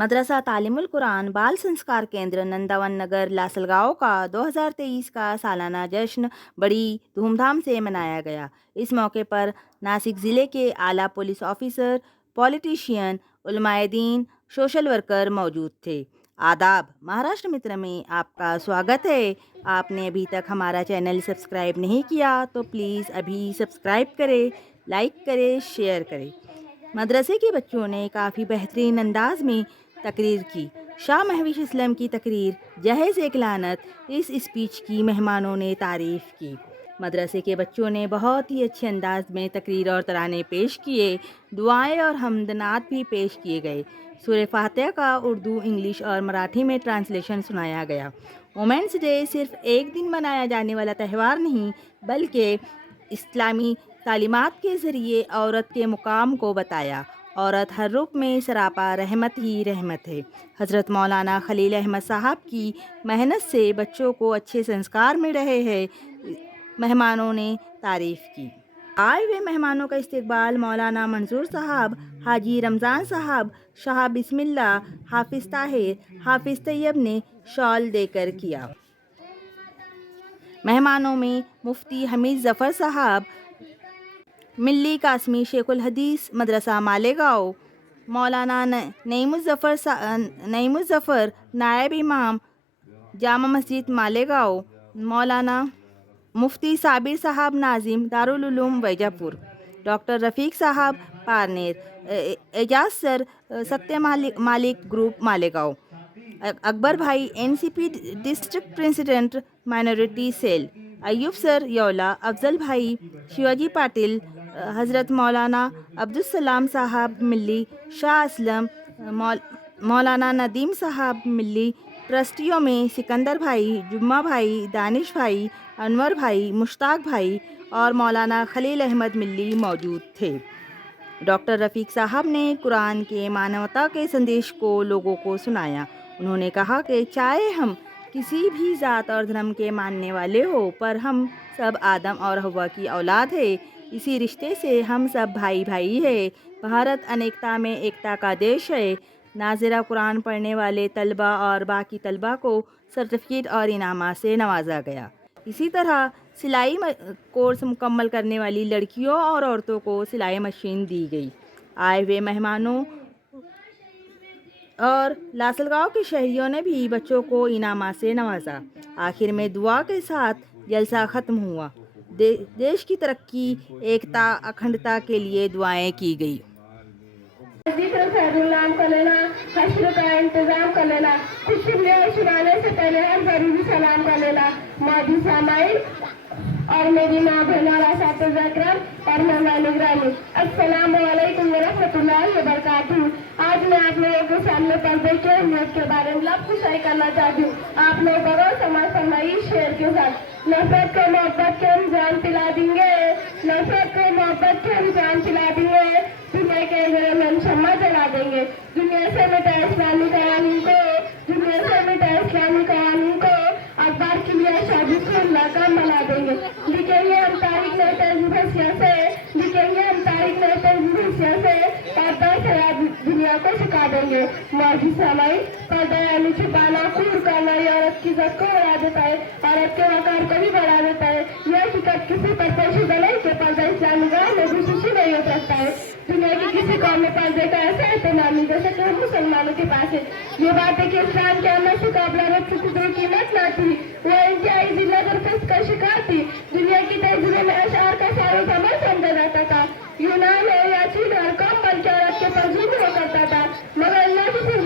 मदरसा तालीमुल कुरान बाल संस्कार केंद्र नंदावन नगर लासलगांव का 2023 का सालाना जश्न बड़ी धूमधाम से मनाया गया। इस मौके पर नासिक ज़िले के आला पुलिस ऑफिसर, पॉलिटिशियन, उलमाए दीन, सोशल वर्कर मौजूद थे। आदाब, महाराष्ट्र मित्र में आपका स्वागत है। आपने अभी तक हमारा चैनल सब्सक्राइब नहीं किया तो प्लीज़ अभी सब्सक्राइब करें, लाइक करें, शेयर करें। मदरसे के बच्चों ने काफ़ी बेहतरीन अंदाज में तकरीर की। शाह महविश इस्लाम की तकरीर जहेज़ एक लानत, इस स्पीच की मेहमानों ने तारीफ़ की। मदरसे के बच्चों ने बहुत ही अच्छे अंदाज में तकरीर और तराने पेश किए। दुआएं और हमदनात भी पेश किए गए। सूरह फातिहा का उर्दू, इंग्लिश और मराठी में ट्रांसलेशन सुनाया गया। वुमेंस डे सिर्फ एक दिन मनाया जाने वाला त्यौहार नहीं, बल्कि इस्लामी तालीमात के ज़रिए औरत के मुकाम को बताया। औरत हर रूप में सरापा रहमत ही रहमत है। हज़रत मौलाना खलील अहमद साहब की मेहनत से बच्चों को अच्छे संस्कार मिल रहे हैं, मेहमानों ने तारीफ़ की। आए हुए मेहमानों का इस्तकबाल मौलाना मंजूर साहब, हाजी रमज़ान साहब, शाह बिस्मिल्ला, हाफिज़ ताहिर, हाफिज़ तैयब ने शॉल देकर किया। मेहमानों में मुफ्ती हमीद ज़फ़र साहब, मिल्ली कासमी शेखुल हदीस मदरसा मालेगांव, मौलाना नईमुज़फ़र नायब इमाम जामा मस्जिद मालेगांव, मौलाना मुफ्ती साबिर साहब नाजिम दारुल उलूम वैजापुर, डॉक्टर रफ़ीक साहब पारनेर, एजाज सर सत्य मालिक ग्रुप मालेगांव, अकबर भाई NCP district president minority cell, Ayub sir Yaula, Afzal भाई, शिवाजी पाटिल, हज़रत मौलाना अब्दुलसलाम साहब मिल्ली, शाह असलम, मौलाना नदीम साहब मिल्ली, ट्रस्टियों में सिकंदर भाई, जुम्मा भाई, दानिश भाई, अनवर भाई, मुश्ताक भाई और मौलाना खलील अहमद मिल्ली मौजूद थे। डॉक्टर रफ़ीक साहब ने कुरान के मानवता के संदेश को लोगों को सुनाया। उन्होंने कहा कि चाहे हम किसी भी ज़ात और धर्म के मानने वाले हो, पर हम सब आदम और हव्वा की औलाद है। इसी रिश्ते से हम सब भाई भाई है। भारत अनेकता में एकता का देश है। नाज़िरा कुरान पढ़ने वाले तलबा और बाकी तलबा को सर्टिफिकेट और इनामात से नवाजा गया। इसी तरह सिलाई कोर्स मुकम्मल करने वाली लड़कियों और औरतों को सिलाई मशीन दी गई। आए हुए मेहमानों और लासलगांव के शहरियों ने भी बच्चों को इनामात से नवाजा। आखिर में दुआ के साथ जलसा ख़त्म हुआ। देश की तरक्की, एकता, अखंडता के लिए दुआएं की गई। नाम कर लेना, हश्र का इंतजाम कर लेना, खुशखबरी सुनाने से पहले हर जरूरी सलाम कर लेना। मौजूद सामाइल और मेरी माँ बहनों असातिज़ा इकराम और मेहमान इकरामी, अस्सलाम वालेकुम वरहमतुल्लाहि वबरकातुहू। आज मैं आप लोगों के सामने पर्दे के अहमियत के बारे में लफ्ज़ शायरी करना चाहती हूँ। आप लोग बगैर समाज फरमाइए शेर के साथ। नफरत को मोहब्बत के हम जान पिला देंगे, नफरत को मोहब्बत के हम जान पिला देंगे, दुनिया के अंधेरे में हम शम्मा जला देंगे। दुनिया से मिटा इस्लामी कानून को, दुनिया से मिटा इस्लामी कानून को, अखबार की लिया शादी को अल्लाह का मना देंगे। लिखेंगे हम तारीख नए तहजीब हसिया से, लिखेंगे हम तारीख नए तहजीब हसिया से, पर्दा से दुनिया को सिखा देंगे। मौजूद समय पर्दा यानी छुपाना, खूर करना, ये औरत की इज्जत को बढ़ा देता है, औरत के वकार को भी बढ़ा देता है। यह हकीकत किसी पर पोशीदा नहीं कि पर्दा इस्लामी गाँव में भी खुशी नहीं हो सकता है। दुनिया की किसी कौम में पर्दे का ऐसा एहतमाम नहीं जैसे कि मुसलमानों के पास है। ये बात है कि इस्लाम के अमल से काबला रब की कुदरत की कीमत ना थी, वह इंतहाई जिल्लत और फिस्क का शिकार थी। दुनिया की तहजीब में अशआर का सारा समझ समझा जाता था। यूनान हो या चीन, हर कौम बल्कि औरत के परजीवी हुआ करता था, मगर अल्लाह की सिर्फ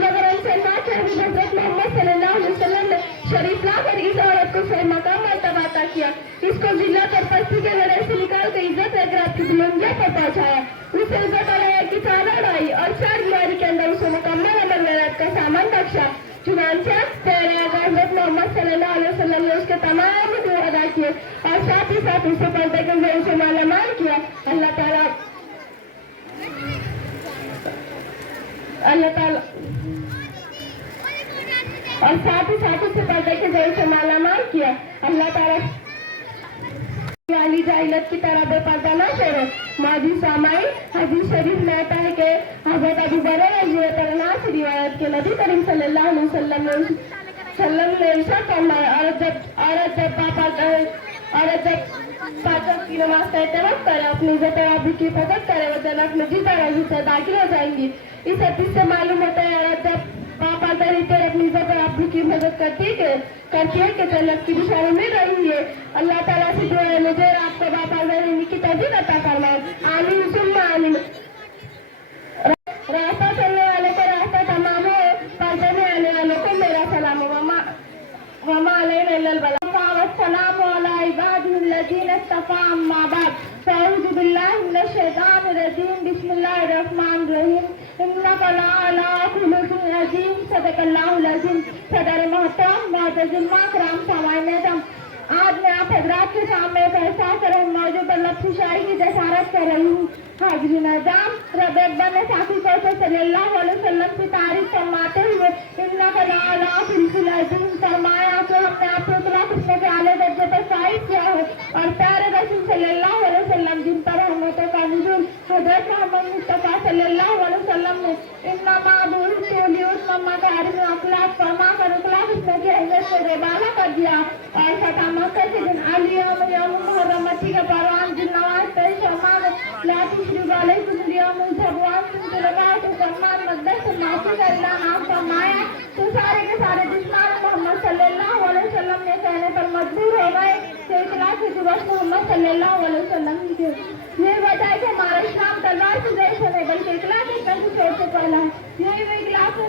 से हज़रत मोहम्मद सल्लल्लाहु अलैहि वसल्लम ने शरीफ ला कर इस औरत को सही मकाम मर्तबा अता किया। इसको जिल्लत और पस्ती के लड़ाई से निकाल कर इज्जत एकराम की बुलंदियों पर पहुंचाया। उसे इज्जत और हया की चादर उड़ाई और चार दीवारी के अंदर उसे मुकम्मल अमल मेहनत का सामान बख्शा। चुनांचे हज़रत मोहम्मद सल्लल्लाहु अलैहि वसल्लम ने उसके तमाम हुकूक अदा किए और साथ ही साथ उसे पर्दे के ज़रिए से मालामाल किया। अल्लाह ताला और साथ ही साथ उसे पर्दे के ज़रिए से मालामाल किया। अल्लाह ताला वाली जाहिलत की तरह बेपर्दा न छोड़ो। मौजूद सामाई हदीस शरीफ में आता है कि हज़रत अबू बकर रज़ियल्लाहु से रिवायत के नबी करीम सल्लल्लाहु अलैहि वसल्लम ने इरशाद फरमाया, औरत जब पाँच वक्त की नमाज का एहतराम करे, अपनी इज्जत और आबरू की हिफाजत करे, वो जन्नत में जिस दरवाजे से दाखिल हो जाएंगी। इस हदीस से मालूम होता है औरत जब पापादार रहते अपनी इज्जत और आबरू की हिफाजत करती है कि जन्नत की दिशा में मिल रही है। अल्लाह ताला से दुआ है मुझे और आपको पापादार रहने की तौफीक अता फरमाए। आमीन सुम्मा आमीन। रास्ता चलने वाले को रास्ता तमाम हो, पलटे में आने वालों को मेरा सलाम। वमा अलैना इल्लल बलाग। सलाम अला इबादिल्लज़ीना इस्तफ़ा अम्मा बाद। अऊज़ु बिल्लाहि मिनश शैतानिर रजीम। बिस्मिल्लाहिर रहमानिर रहीम। इन्नका लअला खुलुक़िन अज़ीम। सदक़ल्लाहुल अज़ीम। सदर मोहतरम मुअज़्ज़िज़ माकराम सामाईन। आज मैं आप हजरात के सामने फैसला कर मौजू पर लफ्ज़ शायरी की जसारत कर रही हूँ। हाज़रीन अज़ाम, रब अकबर ने साथी को सल्लल्लाहु अलैहि वसल्लम की तारीफ फरमाते हुए इन्नका लअला खुलुक़िन अज़ीम फरमाया कि हमने आपको इतना किस्म के आले दर्जे पर फाइज किया है और प्यारे रसूल सल्लल्लाहु अलैहि वसल्लम जिन पर रहमतों का नुज़ूल हज़रत मोहम्मद मुस्तफ़ा सल्लल्लाहु अलैहि वसल्लम ने इन्नमा बुइस्तु लिउतम्मिम मकारिम अखलाक फरमा कर अखलाक इसमें की अहमियत को बेबाला कर दिया। और फतह मक्का के दिन यौम मुहर्रम के परवान जिन नवाज पेश फरमान ला तुशरिकू अलैकुम यौमुल जबवान तुलगात फरमान मद्दस माफी का नाम फरमाया तो सारे के सारे दुश्मन मोहम्मद सल्लल्लाहु अलैहि वसल्लम ने कहने पर मजबूर हो गए कि इखलास के दिवस मोहम्मद सल्लल्लाहु अलैहि वसल्लम के ये वजह है कि हमारा इस्लाम तलवार से जैसे नहीं बल्कि इखलास से छोड़ से पहला है। यही वो इखलास की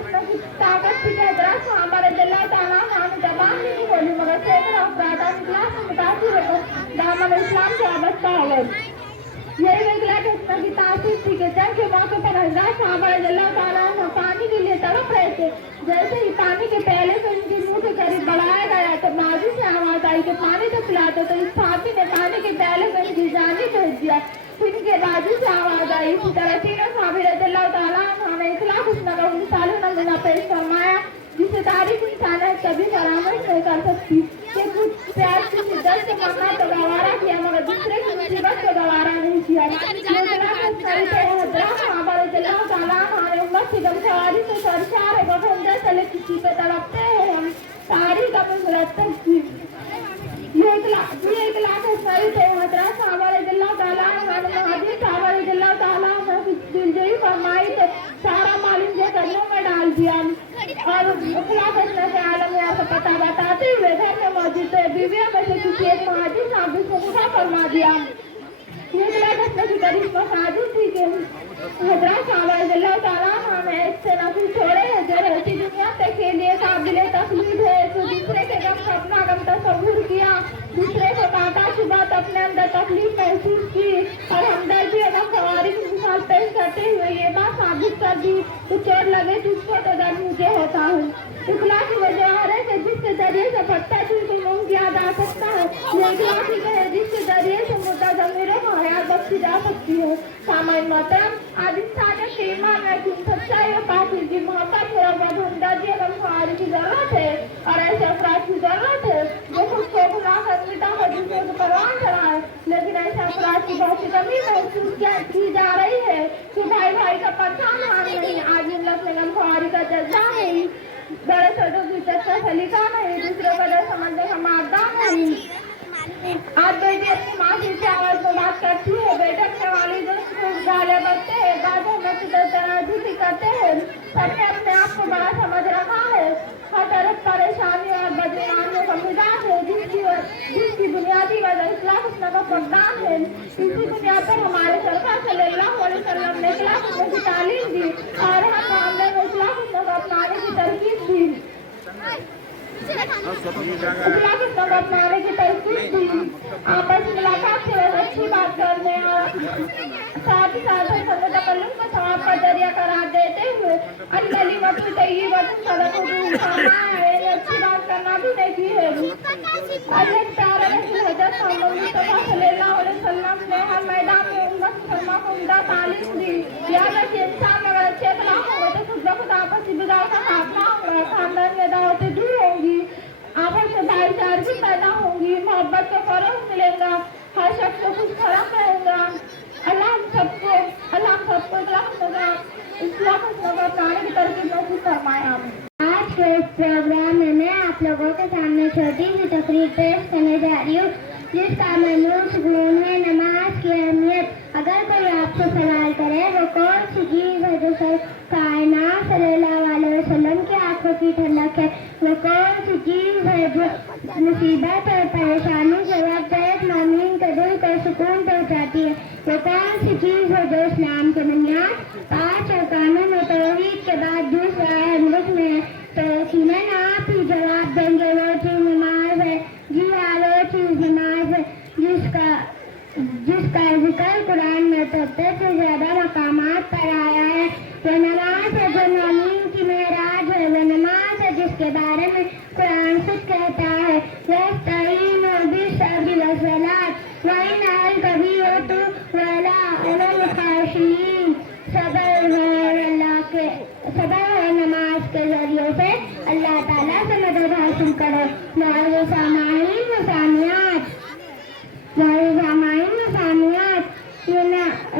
ताकत थी कि हज़रत हमारे अल्लाह ताला ने जबान नहीं बोली मगर सैकड़ों अफराद इखलास से मुतासिर होकर दामन इस्लाम से वाबस्ता हो गए। यही वो इखलास की तासीर थी कि जंग के मौके पर हज़रत हमारे अल्लाह ताला पानी के लिए तड़प रहे थे। जैसे ही पानी के पहले से इनके मुंह के करीब बढ़ाया गया तो नाज़ी से आवाज आई कि पानी तो पिलाते, तो इस साथी ने पानी के पहले से इनकी जानी भेज दिया। इनके बाजू से आवाज आई। इसी तरह तीनों साहबी रज़ियल्लाहु ताला अन्हु ने इखलास नगर मिसालों नमूना पेश फरमाया जिसे तारीफ इंसानियत कभी फरामोश नहीं कर सकती कि कुछ प्यार की शिद्दत से मरना तो गवारा किया मगर दूसरे की मुसीबत को गवारा नहीं किया। उम्मत की गमसवारी से सरशार है बखंदे चले किसी पे तड़पते हैं हम तारीख अपने मुरत्तब की। ये इखलास सही थे हज़रत हमारे अल्लाह ताला हदीस हमारे अल्लाह ताला ने दिलजोई फरमाई तो सारा माल इनके कदमों में डाल दिया और इखलास के आलम में आपको पता बताते हुए घर में मौजूद बीवियों में से किसी एक महाजिर साहब को मुसा फरमा दिया। ये इखलास की करिश्मा साजिश थी कि हज़रत हमारे अल्लाह ताला ने इससे नफी छोड़े हैं जो रहती दुनिया तक के लिए काबिल तकलीफ है तो दूसरे के गम का अपना गम तस्वुर किया, दूसरे को काटा छुपा तो अपने अंदर तकलीफ महसूस की और हमदर्दी और गमसवारी की मिसाल पेश करते हुए ये बात साबित कर दी तो चोट लगे जिसको तो दर्द मुझे होता है। इखलास की वजह है कि जिसके जरिए से पत्ता चूर को मूंग किया जा सकता है, ये इखलास ही है जिसके जरिए से मुद्दा ज़मीरों को हयात बख्शी जा सकती है। सामाईन मोहतरम, आज इंसानियत के ईमान में की सच्चाई और पाकीज़गी मोहब्बत और हमदर्दी और गमसवारी की जरूरत है और ऐसे अफराद की जरूरत है जो खुद को गुनाह करता है दूसरों को परवान चढ़ाए। लेकिन ऐसे अफराद की बहुत सी कमी महसूस की जा रही है कि भाई भाई का पहचान नहीं, आज इन लोग में गमसवारी का जज्बा नहीं, बड़े छोटों की चर्चा सलीका नहीं, दूसरों का दर समझने का मादा नहीं। आज बेटी अपनी माँ से आवाज में बात करती है, बेटे अपने वालिदैन को गालियाँ बकते हैं, बातों में तराजू करते हैं। सबने अपने आप को बड़ा समझ रखा है। हर तरफ परेशानी और बदनामियों का मिजाज है जिसकी बुनियादी वजह इखलास का फकदान है। इसी बुनियाद पर हमारे सरकार सल्लल्लाहु अलैहि वसल्लम ने इखलास की तालीम दी और हर मामले में इखलास को अपनाने की तरकीब दी। अपनाने की तरकीब दी। आपस में मुलाकात से अच्छी बात करने और साथ ही साथ तकल्लुम को सवाब का जरिया करार देते हुए अच्छी बात करना भी नहीं है। ने हर मैदान में उम्मत मुसलमान को उम्दा तालीम दी। याद रखिए इंसान अगर अच्छे अखलाक होंगे तो खुद ब खुद आपसी बिगाड़ का खात्मा होगा, खानदान में दावतें दूर होंगी, आपस में भाईचारगी पैदा होंगी, मोहब्बत का फरोग मिलेगा, हर कुछ खड़ा करेगा। अल्लाह हम सबको इस्लाम अपनाने की तरकीब नसीब फरमाए। आमीन। आज के इस प्रोग्राम में मैं आप लोगों के सामने छोटी सी तकरीर पेश करने जा रही हूँ, जिसका मजमून सुकून है नमाज की अहमियत। अगर कोई आपसे सवाल करे वो कौन सी चीज़ है जो कायनात सल्लल्लाहु अलैहि वसल्लम की आंखों की ठंडक है, वो कौन सी चीज़ है जो मुसीबत और परेशानी से वक्त मोमिन के दिल को सुकून पहुँचाती है, वो कौन सी चीज़ है जो इस्लाम के बुनियाद 5 अरकान में तौहीद के बाद दूसरा अहम रुकन है। तो यकीनन आप ही जवाब देंगे वो चीज़ नमाज है। जी हाँ, वो चीज़ नमाज है जिसका जिक्र कुरान में 70 से ज़्यादा मकामात पर आया है। वो नमाज है जो मोमिन की मेराज है। वो नमाज है जिसके बारे में कुरान खुद कहता है, यस्तईनु बिस्सब्रि वस्सलात व इन्नहा लकबीरतु वला अलल खाशिईन। सबर और नमाज के जरिए से अल्लाह ताला से मदद हासिल करो। मोअज़्ज़िज़ सामाईन व सामियात, ये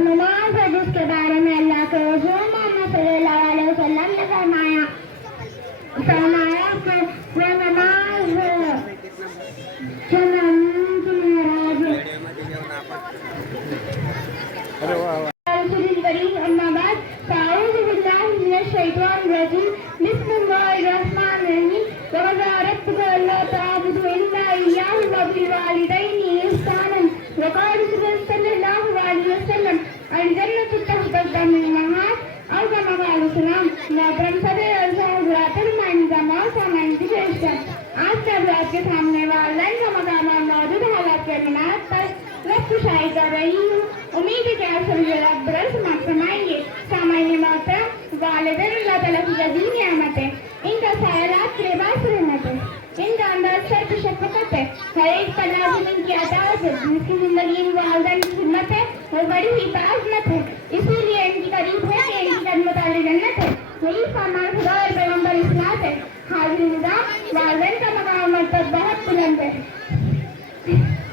नमाज है जिसके बारे में अल्लाह के रसूल मोहम्मद सल्लल्लाहु अलैहि वसल्लम ने फरमाया कि वो नमाज है जो मोमिन की मेराज है। अम्मा बाद अऊज़ु बिल्लाहि मिनश शैतानिर रजीम। बिस्मिल्लाहिर रहमानिर रहीम। वक़ज़ा रब्बुका अल्ला तअबुदू इल्ला इय्याहु व बिल वालिदैनि इहसानन। वक़ाल सल्लल्लाहु अलैहि वसल्लम अल जन्नतु तहता मिन नहार और कमा क़ाल सलाम। मोहतरम सदर और साहब नुमाइंदे जमात सामाईन की पेशकश। आज जब आपके सामने वालिदैन का मकाम और मौजूद हालात के मिनात पर रफ्ताशाई कर रही हूँ। उम्मीद है कि आप सभी लोग बरस समाप्त फरमाएंगे। सामान्य मोहतरम वालिदैन अल्लाह ताला की अज़ीम नेमत है, इनका सायालात के लिबास रहमत है, इनका अंदाज सख्त शफ़क़त है। हर एक पर लाज़िम इनकी अताअत है। जिसकी जिंदगी इन वालिदैन की खिदमत है वो बड़ी ही बाअज़मत है, इसीलिए इनकी करीब है कि इनकी खिदमत वाली जन्नत है। यही फरमान खुदा और पैगंबर इस्लाम है। हाज़िर निज़ाम वालिदैन का मकाम मर्तबा बहुत बुलंद है।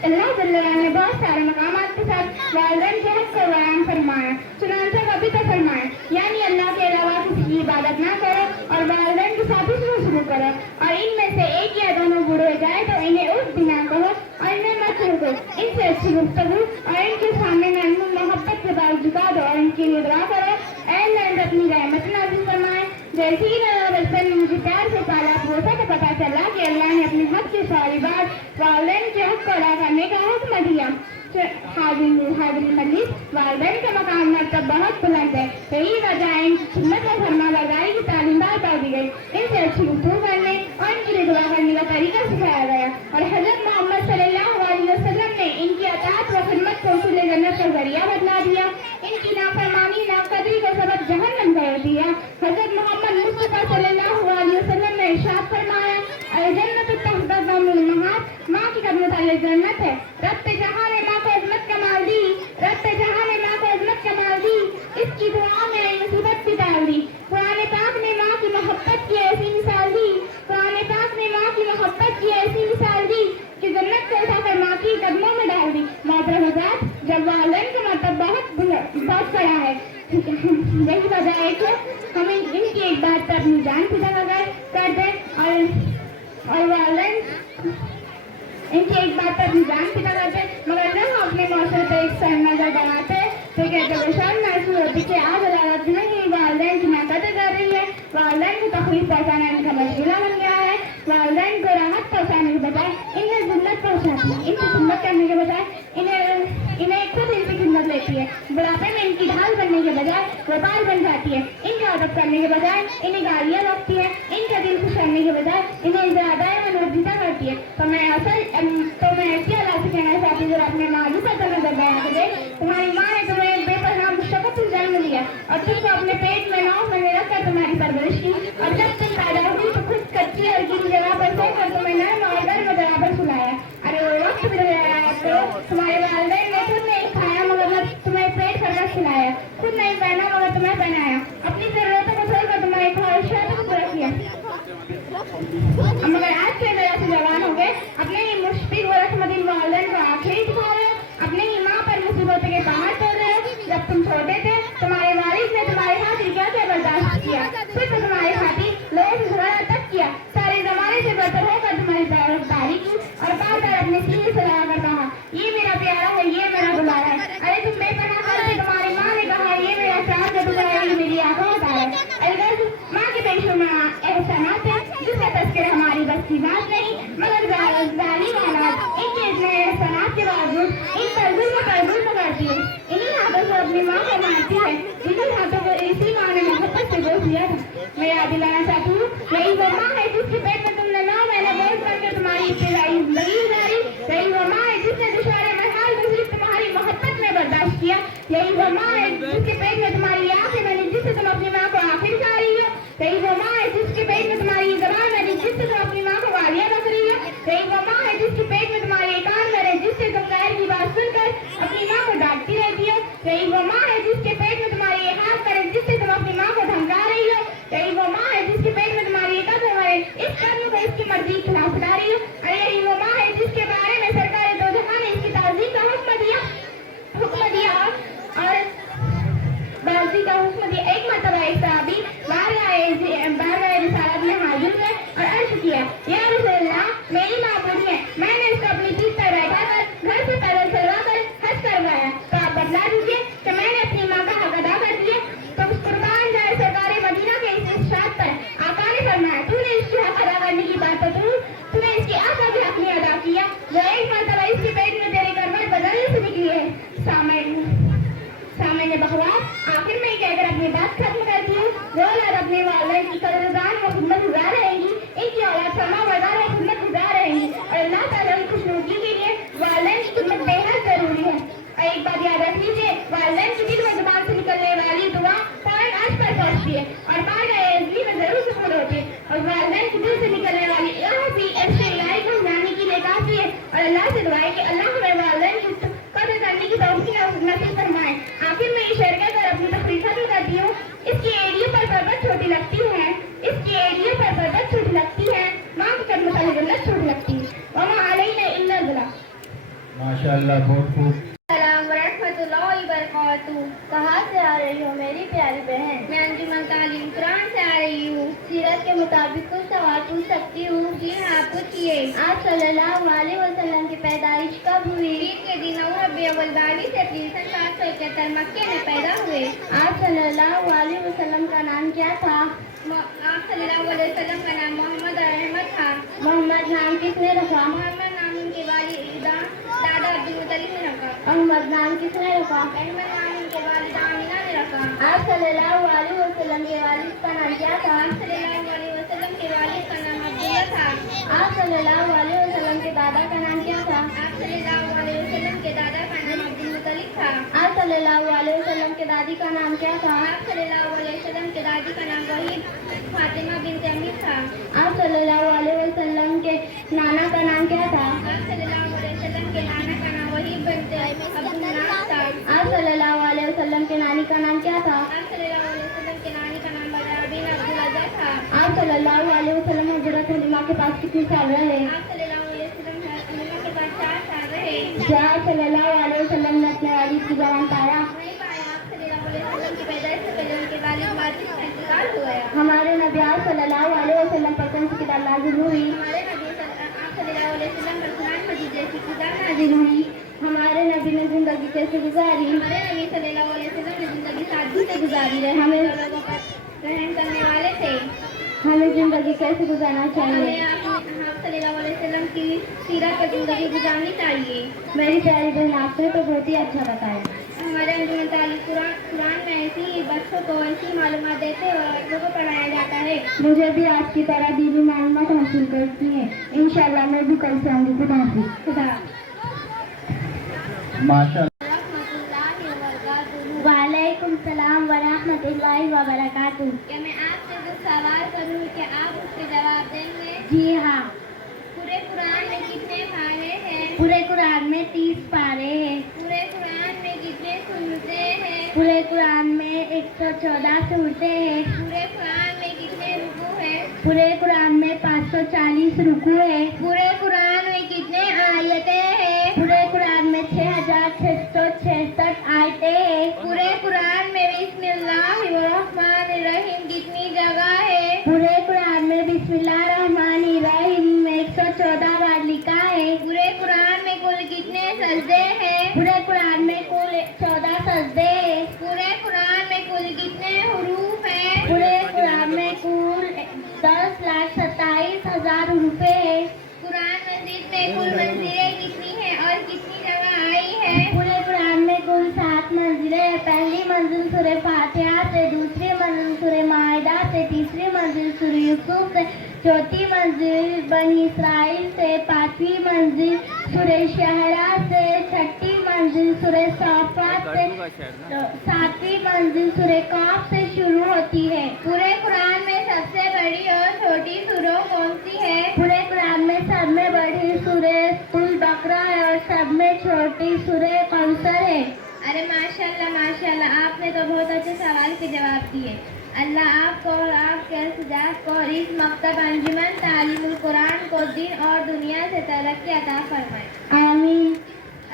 अल्लाह ताला ने बहुत सारे मकामात के साथ वालिदैन के हक़ को बयान फरमाया। चुनांचे कभी तो फरमाए, यानी अल्लाह के अलावा किसी की इबादत ना करो और वालिदैन के साथ ही शुरू करो, और इनमें से एक या दोनों बूढ़े हो जाए तो इन्हें उस बिना कहो और इन्हें मत रोको। इनसे अच्छी गुफ्तगू और इनके सामने नरमी मोहब्बत के बाल झुका दो और इनके लिए दुआ करो। ऐन अपनी रहमत नाज़िल फरमाए। जैसे ही बचपन में मुझे प्यार से पाला पोसा तो पता चला कि अल्लाह ने अपने हक के सारी बात वालिदैन के हक को अदा करने का हुक्म दिया। हाज़िर मजलिस वालिदैन का मकाम मर्तबा बहुत बुलंद है। यही वजह इनकी खिदमत और फरमाबरदारी की तालीम कर दी गई। इनसे अच्छी गुफ्तगू करने और इनके लिए दुआ करने का तरीका सिखाया गया और हज़रत मोहम्मद सल्लल्लाहु अलैहि वसल्लम ने इनकी अताअत व खिदमत को उसूल जन्नत का जरिया बतला दिया। इनकी नाफरमानी नाक़दरी का सबब जहन्नम कर दिया। हज़रत मोहम्मद मुस्तफ़ा सल्लल्लाहु अलैहि वसल्लम ने इरशाद फरमाया, अल जन्नतु तहता मिन नहार, माँ की खिदमत वाली जन्नत है। रब जहाँ ने माँ को इज़्ज़त कमाल दी, रब जहाँ ने माँ को इज़्ज़त कमाल दी, इसकी दुआ में मुसीबत भी डाल दी। कुरान पाक ने माँ की मोहब्बत की ऐसी मिसाल दी, कुरान पाक ने माँ की मोहब्बत की ऐसी मिसाल दी कि जन्नत को उठाकर माँ की कदमों में डाल दी। मोहतरम हज़रात, जब वालिदैन का मतलब बहुत बड़ा है, यही वजह है कि हम इनकी एक बात पर अपनी जान फिदा कर दें और वालिदैन इनकी एक बात पर अपनी जान फिदा कर दें, मगर जब हम अपने मौसम पर एक सर नजर बनाते तो कहते परेशान महसूस होती कि आज अदालत में ही वालिदैन की नाकत कर रही है। वालिदैन को तकलीफ पहुँचाना इनका मशगूला बन गया है। वालिदैन को राहत पहुँचाने के बजाय इन्हें ज़िल्लत पहुँचाती है। इनकी खिदमत करने के बजाय इन्हें खुद इनकी खिदमत लेती है। बुढ़ापे में इनकी ढाल बनने के बजाय वबाल बन जाती है। इनका अदब करने के बजाय इन्हें गालियाँ रखती है। इनका दिल खुश करने के बजाय इन्हें ज़्यादा मनोरंजिता करती है। तो मैं ऐसी अल्लाह से कहना चाहती हूँ, जो अपने मालूम पर नजर बना के दे। तुम्हारी माँ ने तुम्हें बेपनाह मुश्तक़त से जन्म लिया और तुमको अपने पेट में 9 महीने रखकर तुम्हारी परवरिश की, और जब तुम पैदा हुई तो खुद कच्ची और गीली जगह पर सोकर तुम्हें नरम और गर्म जगह पर सुलाया। अरे वो वक्त भी तो तुम्हारे वालिदैन ने खुद नहीं खाया मगर तुम्हें पेट भरकर खिलाया, खुद नहीं पहना मगर तुम्हें पहनाया, अपनी जरूरतों को छोड़कर तुम्हारी ख्वाहिशात को पूरा किया। मगर आज के वजह से जवान हो गए, अपने ही मुश्किल व रहमतिल वालिदैन को आखिरी दिखा रहे हो, अपने ही माँ जब तुम छोटे थे तुम्हारे वालिद ने तुम्हारे खातिर क्या क्या बर्दाश्त किया, फिर तो तुम्हारे खातिर लोगों से झगड़ा तक किया, सारे जमाने से बेहतर होकर तुम्हारी तरफदारी की और बार बार अपने सीने से लगा कर कहा ये मेरा प्यारा है, ये मेरा दुलारा है। अरे तुम बेपनाह करके तुम्हारी माँ ने कहा ये मेरा चांद है, तुम्हारा ये मेरी आंखों का तारा है। अलगर्ज माँ के बेशुमार एहसानात हैं जिसका तस्करा हमारी बस की बात नहीं, मगर जालिम हालात इनके इतने एहसानात के बावजूद इन पर जुल्म करती है। इन्हीं हाथों से अपनी माँ को मारती है जिन्हीं हाथों को इसी माँ ने मोहब्बत से गोद लिया था। मैं याद दिलाना चाहती हूँ यही वो माँ है जिसके पेट में तुमने 9 महीने बोझ करके तुम्हारी इब्तिदाई जिंदगी गुजारी। यही वो माँ है जिसने दुश्वारे में हाल गुजरी तुम्हारी मोहब्बत में बर्दाश्त किया। यही वो माँ है जिसके पेट में तुम्हारी आंखें बनी जिससे तुम अपनी माँ को आखिर खा रही हो। यही वो माँ है जिसके पेट में तुम्हारी जबान बनी जिससे तुम अपनी माँ को गालियाँ बक रही हो। यही वो माँ है जिसके पेट में तुम्हारे कान बने जिससे तुम गैर की बात सुनकर अपनी माँ को डांटती रहती हो। यही वो माँ है जिसके पेट में तुम्हारी ये हाथ करे जिससे तुम अपनी माँ को धमका रही हो। यही वो माँ है जिसके पेट में तुम्हारी ये कदम है इस कदम को इसकी मर्जी के खिलाफ ला रही हो। अरे यही वो माँ है जिसके बारे में सरकार दो जहां ने इसकी ताज़ीम का हुक्म दिया और बाजी का हुक्म दिया। एक मरतबा एक सहाबी बारगाह रिसालत में हाजिर हुए और अर्ज किया या रसूलल्लाह मेरी माँ बूढ़ी है, मैंने इसको अपनी पीठ पर बैठा कर घर से पैदल चलवा कर हज करवाया, तो आप बतला दीजिए कि मैंने अपनी माँ का हक अदा कर दिया। तो कुर्बान जाए सरकार मदीना के इस इरशाद पर आका ने फरमाया तूने इसकी हक अदा करने की बात तो तूने इसकी आका भी हक नहीं अदा किया जो एक मरतबा इसके पेट में तेरे करवट बदलने से निकली है। सामने बकवास आखिर में कहकर अपनी बात खत्म करती हूँ। वो औलाद अपने वालिद की कदरदान और खिदमत गुजार रहेंगी, इनकी औलाद फरमाबरदार और खिदमत गुजार रहेंगी और अल्लाह ताला की खुशनुदी के लिए वालिदैन की खिदमत बेहद जरूरी है। और एक बात याद रख लीजिए वालिदैन की दिल व जुबान से निकलने वाली दुआ फौरन अर्श पर पहुंचती है और बारगाह इज़्ज़ी में जरूर सुकून होती है और वालिदैन की दिल से निकलने वाली भी ऐसे इलाही को जाने के लिए काफी है। और अल्लाह से दुआ है कि अल्लाह हमें वालिदैन की कदर करने की तौफीक नसीब फरमाए। आखिर में ये शेर कहकर अपनी तकरीर खत्म करती हूँ। इसकी एड़ियों पर पर्वत छोटी लगती है, इसकी एड़ियों पर पर्वत छोटी लगती है, माँ के कदमों तले जन्नत छोटी लगती है। वमा अलैना इल्ला बला। माशाअल्लाह बहुत खूब। सलाम व रहमतुल्लाहि व बरकातुहू। कहाँ से आ रही हो मेरी प्यारी बहन? मैं अंजुमन तालीम कुरान से आ रही हूँ। सीरत के मुताबिक कुछ सवाल पूछ सकती हूँ? जी हाँ पूछिए। आप सल्लल्लाहु अलैहि वसल्लम की पैदाइश कब हुई? ईद के दिन रबीउल अव्वल 22 अप्रैल सन 571 मक्के में पैदा हुए। आप सल्लल्लाहु अलैहि वसल्लम का नाम क्या था? आप सल्लल्लाहु अलैहि वसल्लम का नाम मोहम्मद और अहमद था। मोहम्मद नाम किसने रखा? मोहम्मद नाम उनके वालिदा दादा अब्दुल मुत्तलिब ने रखा। अहमद नाम किसने रखा? अहमद नाम उनके वालिदा आमिना ने रखा। आप सल्लल्लाहु अलैहि वसल्लम के वालिद का नाम क्या था? आप सल्लल्लाहु अलैहि वसल्लम के वालिद का नाम अब्दुल्लाह था। आप सल्लल्लाहु अलैहि वसल्लम के दादा का नाम क्या था? आप सल्लल्लाहु अलैहि वसल्लम के दादा का नाम अब्दुल मुत्तलिब था। आप सल्लल्लाहु अलैहि वसल्लम के दादी का नाम क्या था? आप सल्लल्लाहु अलैहि वसल्लम के दादी का नाम वहीब फातिमा बिन्त अमीर था। आप सल्लल्लाहु अलैहि वसल्लम के नाना का नाम क्या था? आप सल्लल्लाहु अलैहि वसल्लम के नाना का नाम वहीब बिन्त अब्दुल मनाफ था। आप सल्लल्लाहु अलैहि वसल्लम के नानी का नाम क्या था? आप सल्लल्लाहु अलैहि वसल्लम के नानी का नाम बदर बिन अब्दुल अज़्ज़ा था। आप सल्लल्लाहु अलैहि वसल्लम हज़रत हलीमा के पास कितने साल रहे? आप सल्लल्लाहु अलैहि वसल्लम हलीमा के पास 4 साल रहे। क्या आप सल्लल्लाहु अलैहि वसल्लम ने अपने वालिद की जवान पाया? नहीं पाया। आप सल्लल्लाहु अलैहि वसल्लम की पैदाइश से पहले उनके वालिद वारिस का इंतकाल हो गया। हमारे नबी आप सल्लल्लाहु अलैहि वसल्लम पर कौन सी किताब नाज़िल हुई? हमारे नबी आप सल्लल्लाहु अलैहि वसल्लम पर कुरान मजीद जैसी किताब नाज़िल हुई। हमारे नबी ने जिंदगी कैसे गुजारी? हमारे नबी सल्लल्लाहु अलैहि वसल्लम ने जिंदगी सादगी से गुजारी है। हमें लोगों पर रहम करने वाले थे। हमें जिंदगी कैसे गुजारना चाहिए? हमें आप सल्लल्लाहु अलैहि वसल्लम की सीरत पर जिंदगी गुजारनी चाहिए। मेरी प्यारी बहन आपने तो बहुत ही अच्छा बताया। हमारे अंजुमन तालीम कुरान में ऐसी बच्चों को ऐसी मालूमात देते और बच्चों को पढ़ाया जाता है। मुझे भी आपकी तरह दीनी मालूमात हासिल करती है। इंशाअल्लाह मैं भी कल से आऊँगी। खुदा माशाअल्लाह। वालेकुम सलाम व रहमतुल्लाहि व बरकातुहू। क्या मैं आपसे कुछ सवाल करूँ कि आप उसके जवाब देंगे? जी हाँ। पूरे कुरान में कितने पारे हैं? पूरे कुरान में 30 पारे हैं। पूरे कुरान में कितने सूरतें हैं? पूरे कुरान में 114 सूरतें हैं। पूरे कुरान में कितने रुकू हैं? पूरे कुरान में 540 रुकू है। पूरे कुरान में कितने आयतें हैं? पूरे कुरान में 6666 आयतें हैं। पूरे सजदे। पूरे कुरान में कुल कितने हुरूफ हैं? पूरे कुरान में कुल 10,27,000 हुरूफ हैं। कुरान मजीद में कुल मंजिलें कितनी हैं और कितनी जगह आई है? पूरे कुरान में कुल 7 मंजिलें। पहली मंजिल सूरह फातिहा से, दूसरी मंजिल सूरह माइदा से, तीसरी मंजिल सूरह यूसुफ से, चौथी मंजिल बनी इसराइल से, पांचवी मंजिल सूरह शहरा से, छठी मंजिल सूरह साफात से, सातवीं मंजिल सूरह काफ से शुरू होती है। पूरे कुरान में सबसे बड़ी और छोटी सूरह कौन सी है? पूरे कुरान में सब में बड़ी सूरह उल बकरा है और सब में छोटी सूरह कौसर है। अरे माशाल्लाह माशाल्लाह, आपने तो बहुत अच्छे सवाल के जवाब दिए। अल्लाह आपको और आपके अस्तिदाद को और इस मकतब अंजुमन तालीमुल कुरान को दिन और दुनिया से तरक्की अता फरमाए। आमीन।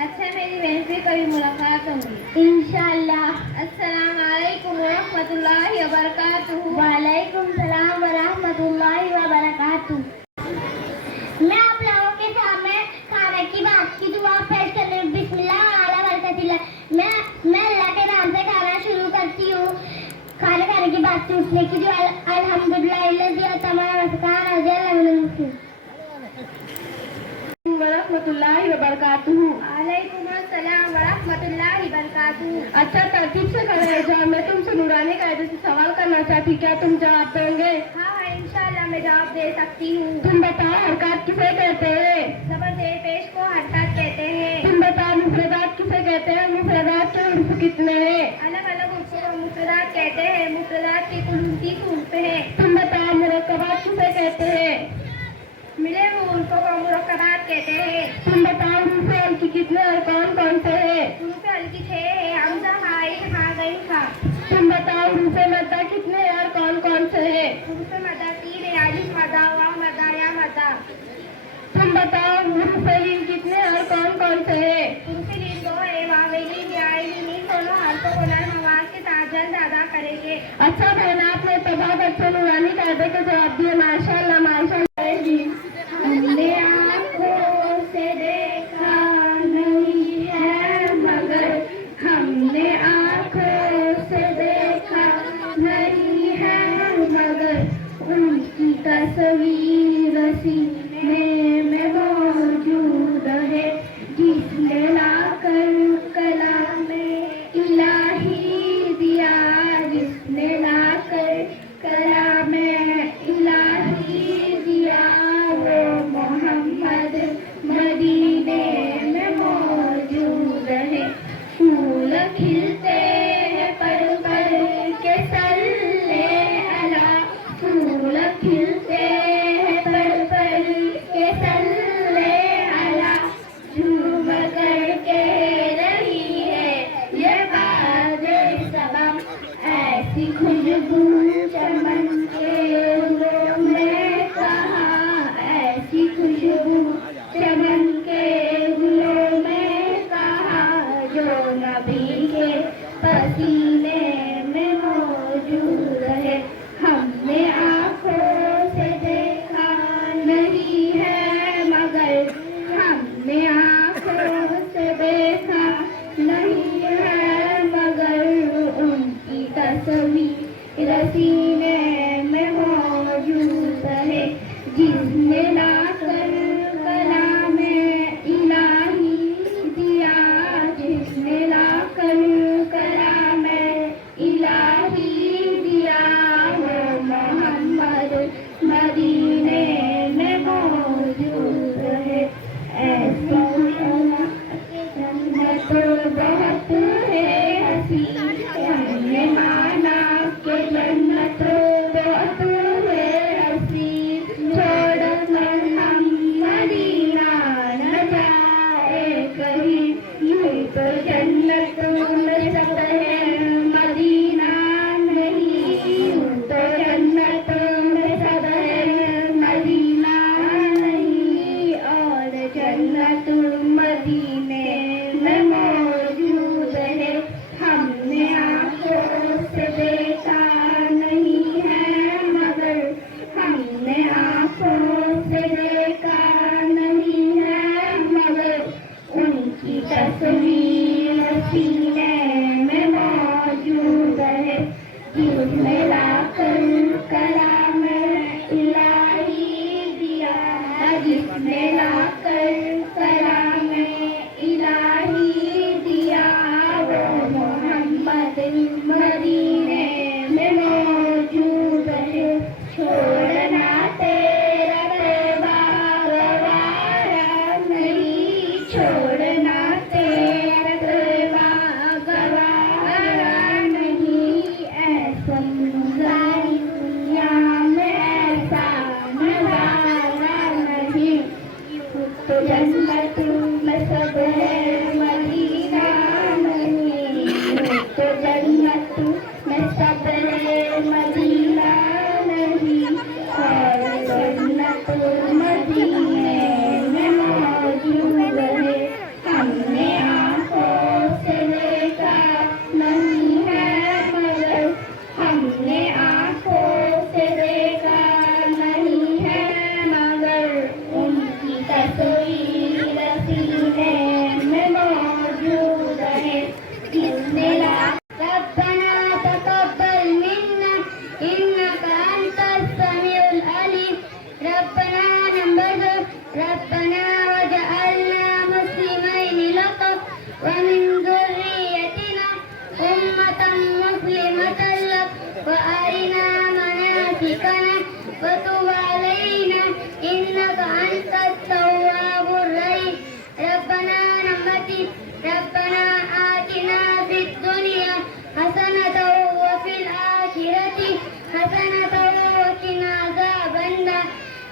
अच्छा, मेरी बहन से कभी मुलाकात होगी इंशाअल्लाह। अस्सलाम वालेकुम व रहमतुल्लाहि व बरकातुहू। वालेकुम सलाम व रहमतुल्लाहि व बरकातुहू। मैं आप लोगों के सामने खाने की बात की दुआ पेश करने बिस्मिल्लाह अला बरकतिल्लाह। मैं अल्लाह के नाम से खाना शुरू करती हूँ। खाना खाने की बात से उठने की जो अल्हम्दुलिल्लाह इल्लज़ी तमाम असकार अजल मिनल मुस्लिम वरहमतुल्लाहि वबरकातुहू। वालेकुम अस्सलाम वरहमतुल्लाहि वबरकातुहू। अच्छा, तरतीब से खड़े हो जाओ। मैं तुमसे नूरानी कायदे से सवाल करना चाहती, क्या तुम जवाब दोगे? हाँ, इंशाअल्लाह मैं जवाब दे सकती हूँ। तुम बताओ, हरकत किसे कहते हैं? जबर जेर पेश को हरकत कहते हैं। तुम बताओ, मुफरदात किसे कहते हैं? मुफरदात के उर्फ कितने हैं? अलग अलग उर्फों को मुफरदात कहते हैं। मुफरदात के कुल 29 उर्फ हैं। तुम बताओ, मुरक्कबात किसे कहते हैं? मिले हुए उर्फों को मुरक्कबात कहते हैं। तुम बताओ, उर्फ हल्की कितने और कौन कौन से हैं? उर्फ हल्की 6 है, हमजा हाइन हा गई खा। तुम बताओ, उर्फ मद्दा कितने और कौन कौन से हैं? उर्फ मद्दा 3 है, अलिफ मद्दा, वाव मद्दा, या मद्दा। तुम बताओ, उर्फ लीन कितने और कौन कौन से हैं? उर्फ लीन 2 है, वावेलीन या लीन दोनों हरफों को नर्म आवाज के साथ जल्द अदा करेंगे। अच्छा बहन, आपने तो बहुत अच्छे नूरानी कायदे के जवाब दिए। माशाल्लाह माशाल्लाह। हमने आँखों से देखा नहीं है मगर, हमने आँखों से देखा नहीं है मगर, उनकी तस्वीर सीने में मौजूद है, जिसने लाकर कलाम में इलाही दिया, जिसने लाकर कलाम में इलाही दिया, वो मोहम्मद मदीने में मौजूद है। फूल खिलते हैं पर के सल्ले अला, फूल खिलते हैं पर के सल्ले अला, झूम कर के रही है ये बादे सबम, ऐसी खुशबू चमन के फूलों में कहाँ, ऐसी खुशबू चमन के फूलों में कहाँ, जो नबी के पसीने में मौजूद है। हमने आँखों से देखा नहीं है मगर, हमने आँखों से देखा नहीं है मगर, उनकी तस्वीर सीने में मौजूद है, जिसने लाकर कलाम में इलाही दिया, जिसने लाकर कलाम में जिसमें लाकर कलाम इलाही दिया, जिसमें लाकर कलाम इलाही दिया, वो मोहम्मद मदीने में मौजूद है। छोड़ना तेरा तैबा गवारा नहीं, छोड़ना तेरा तैबा गवारा नहीं, ऐसा सारी दुनिया में ऐसा नजारा नहीं। तो जन्नत में सब है मदीना नहीं, तो जन्नत में सब है मदीना नहीं, और जन्नत मदीने में मौजूद है। हमने आँखों से देखा नहीं है मगर, हमने आँखों से देखा नहीं है मगर, उनकी तस्वीर सीने में मौजूद है। किसने ला रब्बना तक़ब्बल मिन्ना इन्नका अंतस समीउल अलीम। रब्बना नंबर 2, रब्बना वजअलना मुस्लिमैन लक व मिन ज़ुर्रिय्यतिना उम्मतन मुस्लिमतन लक व अरिना मनासिकना व तुब अलैना इन्नका अंतत तव्वाबुर रहीम। रब्बना नंबर 3, रब्बना आतिना फिद दुनिया हसनतन व फिल आखिरति हसनतन व क़िना अज़ाबन नार।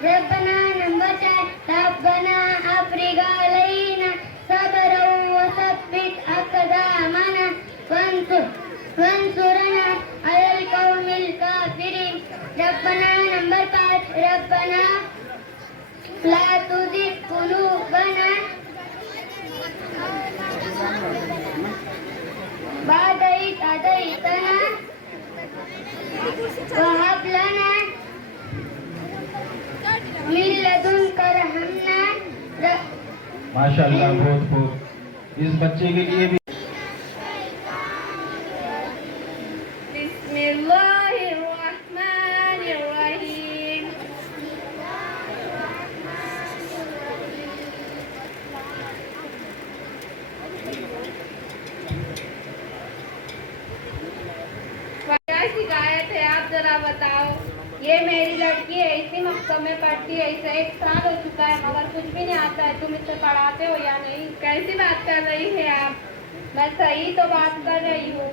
रब्बना नंबर 4, रब्बना अफ़्रिग़ अलैना सब्रन व सब्बित अक़दामना वंसुरना अलल क़ौमिल काफ़िरीन। रब्बना नंबर 5, रब्बना ला तुज़िग़ क़ुलूबना बाद इज़ हदैतना व हब लना मिन लदुनका रहमता। माशाल्लाह, बहुत खूब। इस बच्चे के लिए भी बिस्मिल्लाहिर रहमानिर रहीम। क्या शिकायत है, आप जरा बताओ। ये मेरी लड़की है, इसी मकतब में पढ़ती है, इसे 1 साल हो चुका है मगर कुछ भी नहीं आता है। तुम इसे पढ़ाते हो या नहीं? कैसी बात कर रही है आप? मैं सही तो बात कर रही हूँ।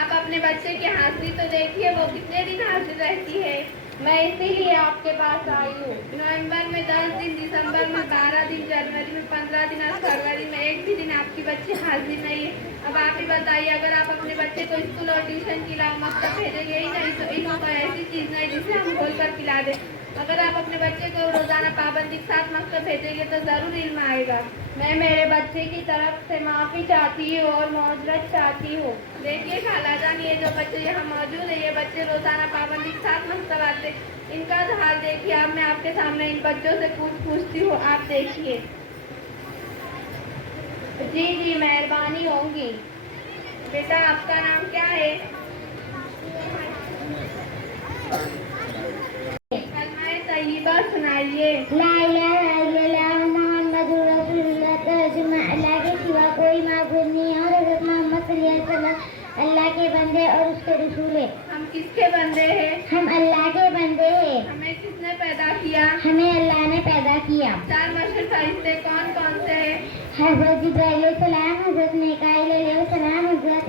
आप अपने बच्चे की हाजिरी तो देखिए, वो कितने दिन हाजिर रहती है। मैं इसीलिए आपके पास आई हूँ। नवंबर में 10 दिन, दिसंबर में 12 दिन, जनवरी में 15 दिन और फरवरी में 1 भी दिन आपकी बच्ची हाजिर नहीं है। अब आप ही बताइए, अगर आप अपने बच्चे को स्कूल और ट्यूशन के अलावा मकतब भेजेंगे ही नहीं तो इल्म ऐसी चीज़ नहीं जिसे हम खोल कर पिला दें। अगर आप अपने बच्चे को रोज़ाना पाबंदी के साथ मकतब भेजेंगे तो ज़रूर इल्म आएगा। मैं मेरे बच्चे की तरफ से माफ़ी चाहती हूँ और मौजरत चाहती हूँ। देखिए खालाजान, ये जो बच्चे यहाँ मौजूद है, ये बच्चे रोज़ाना पाबंदी के साथ मकतब आते। इनका हाल देखिए। अब मैं आपके सामने इन बच्चों से पूछती हूँ, आप देखिए। जी जी, मेहरबानी होगी। बेटा, आपका नाम क्या है? कलमा तैयबा सुनाइए। ला इलाहा इल्लल्लाह मुहम्मदुर रसूलुल्लाह। तर्जुमा, अल्लाह के सिवा कोई माबूद नहीं है और हज़रत मोहम्मद सल्लल्लाहु अलैहि वसल्लम अल्लाह के बंदे और उसके रसूल है। हम किसके बंदे हैं? हम अल्लाह के बंदे हैं। हमें किसने पैदा किया? हमें अल्लाह ने पैदा किया। 4 मशहूर फरिश्ते कौन कौन से हैं? हज़रत जिब्राइल अलैहिस्सलाम, हज़रत मीकाईल अलैहिस्सलाम, हज़रत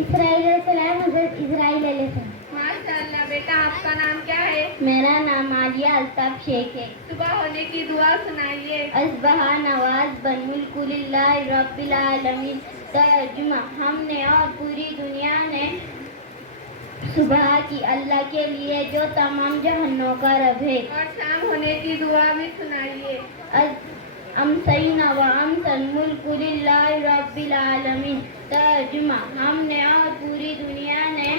इसराइल अलैहिस्सलाम, हज़रत इज़राइल अलैहिस्सलाम। माशाअल्लाह। बेटा, आपका नाम क्या है? मेरा नाम आलिया अल्ताफ शेख है। सुबह होने की दुआ सुनाइए। अस्बहा नवाज बन मुल्कु लिल्लाहि रब्बिल आलमीन। तर्जुमा, हमने और पूरी दुनिया ने सुबह की अल्लाह के लिए जो तमाम जहानों का रब है। और शाम होने की दुआ भी सुनाइए। अमसैना व अमसन मुल्कु लिल्लाहि रब्बिल आलमीन। तर्जुमा, हमने और पूरी दुनिया ने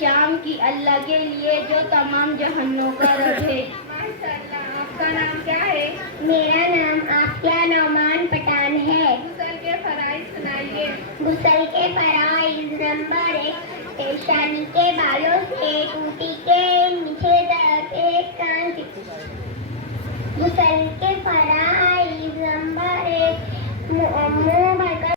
शाम की अल्लाह के लिए जो तमाम जहानों का रब है। माशाअल्लाह। आपका नाम क्या है? मेरा नाम आफिया नौमान पठान है। गुसल के फराइज सुनाइए। गुसल के फराइज नंबर 1, पेशानी के बालों से टूटी के नीचे तक एक कान गुसल के फराई लंबा एक मुंह भरकर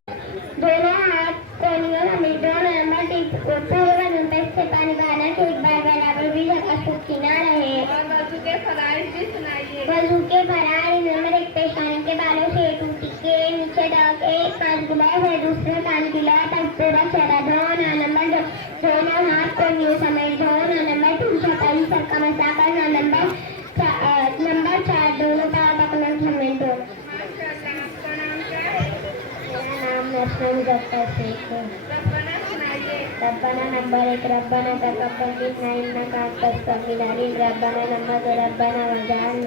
दोनों हाथ कोनियों में मिडों नंबर टिप पूर्व नंबर से पानी बहाना के एक बार बराबर भी झपट सूखी ना रहे और वजू के फराइज भी सुनाइए। वजू के फराइज नंबर एक पेशानी के बालों से टूटी के नीचे तक एक कान गिलाया है दूसरे कान गिलाया तक पूरा चेहरा धोना नंबर दो दोनों हाथ कोनियों समेत धोना नंबर तीन छपाई सबका मसा करना नंबर 4 दोनों पाँव पकड़ना समेत दो। रब्बाना नंबर 1 रब्बाना तकब्बल मिन्ना इन्नका अंतस समीउल अलीम रब्बाना नंबर 2 रब्बाना वजअल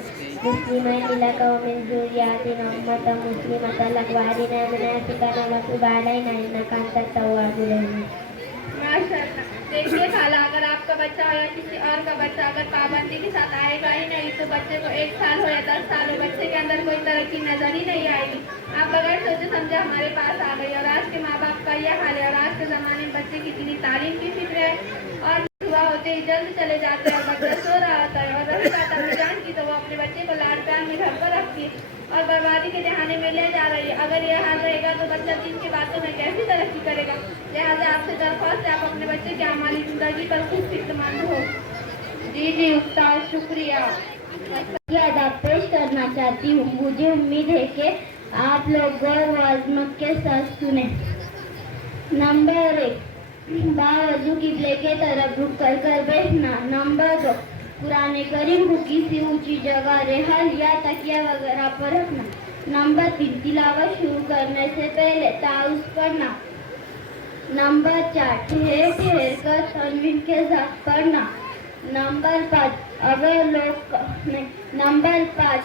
मुस्लिमैन लक व मिन ज़ुर्रिय्यतिना उम्मतन मुस्लिमतन लक व अरिना मनासिकना व तुब अलैना इन्नका अंतत तव्वाबुर रहीम। माशाअल्लाह। देखिए खाला, अगर आपका बच्चा या किसी और का बच्चा अगर पाबंदी के साथ आएगा ही नहीं तो बच्चे को 1 साल हो या 10 साल हो बच्चे के अंदर कोई तरक्की नजर ही नहीं आएगी। आप बगैर सोचे समझे हमारे पास आ गई और आज के माँ बाप का यह हाल है और आज के ज़माने में बच्चे की इतनी तालीम की फिक्र है और सुबह होते ही जल्द चले जाते हैं और बच्चा सो रहा होता है और रही बात अम्मी जान की तो वो अपने बच्चे को लाड प्यार में घर पर रखती है और बर्बादी के दहाने में ले जा रही है। अगर यह हाल रहेगा तो बच्चा दिन की बातों में कैसी तरक्की करेगा। लिहाजा आपसे दरख्वास्त है आप अपने बच्चे की आमाली जिंदगी पर खुद फिक्रमंद हो। जी उस्ताद शुक्रिया। आदाब पेश करना चाहती हूँ। मुझे उम्मीद है कि आप लोग गौर व अज़मत के साथ सुने। नंबर 1 बावजू किबले के तरफ रुख कर बैठना। नंबर 2 कुरान करीम को किसी ऊंची जगह रेहल या तकिया वगैरह पर रखना। नंबर 3 तिलावत शुरू करने से पहले ताउज़ पढ़ना। नंबर 4 ठहर कर तनवीन के साथ पढ़ना। नंबर 5 अगर लोग नंबर 5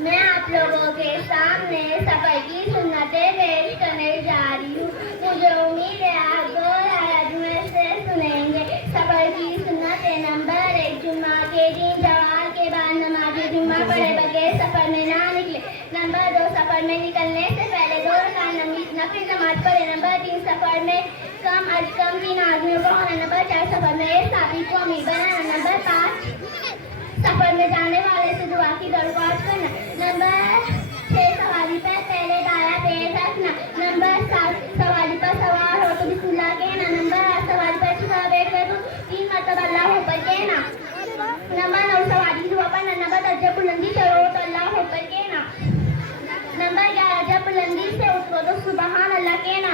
मैं आप लोगों के सामने सफर की सुन्नतें पेश करने जा रही हूँ। मुझे उम्मीद है आप गौर में से सुनेंगे। सफर की सुन्नतें। नंबर 1 जुम्मा के दिन जवार के बाद नमाज जुम्मा पढ़े बगैर सफर में ना निकले। नंबर 2 सफर में निकलने से पहले 2 रकात नफिल नमाज पढ़े। नंबर 3 सफर में कम अज कम 3 आदमियों को होना। नंबर 4 सफर में एक साथी को अमीर बनाना। नंबर 5 सफर में जाने वाले से दुआ की दरख्वास्त करना। नंबर 6 सवारी पर पहले दाया तेज रखना। नंबर 7 सवारी पर सवार हो तो बिस्मिल्लाह कहना। नंबर 8 सवारी पर छुपा बैठ कर 3 मरतबा अल्लाह अकबर कहना। नंबर 9 सवारी दुआ पढ़ना। नंबर 10 जब बुलंदी से हो तो अल्लाह अकबर कहना। नंबर 11 जब बुलंदी से उतरो तो सुबहान अल्लाह कहना।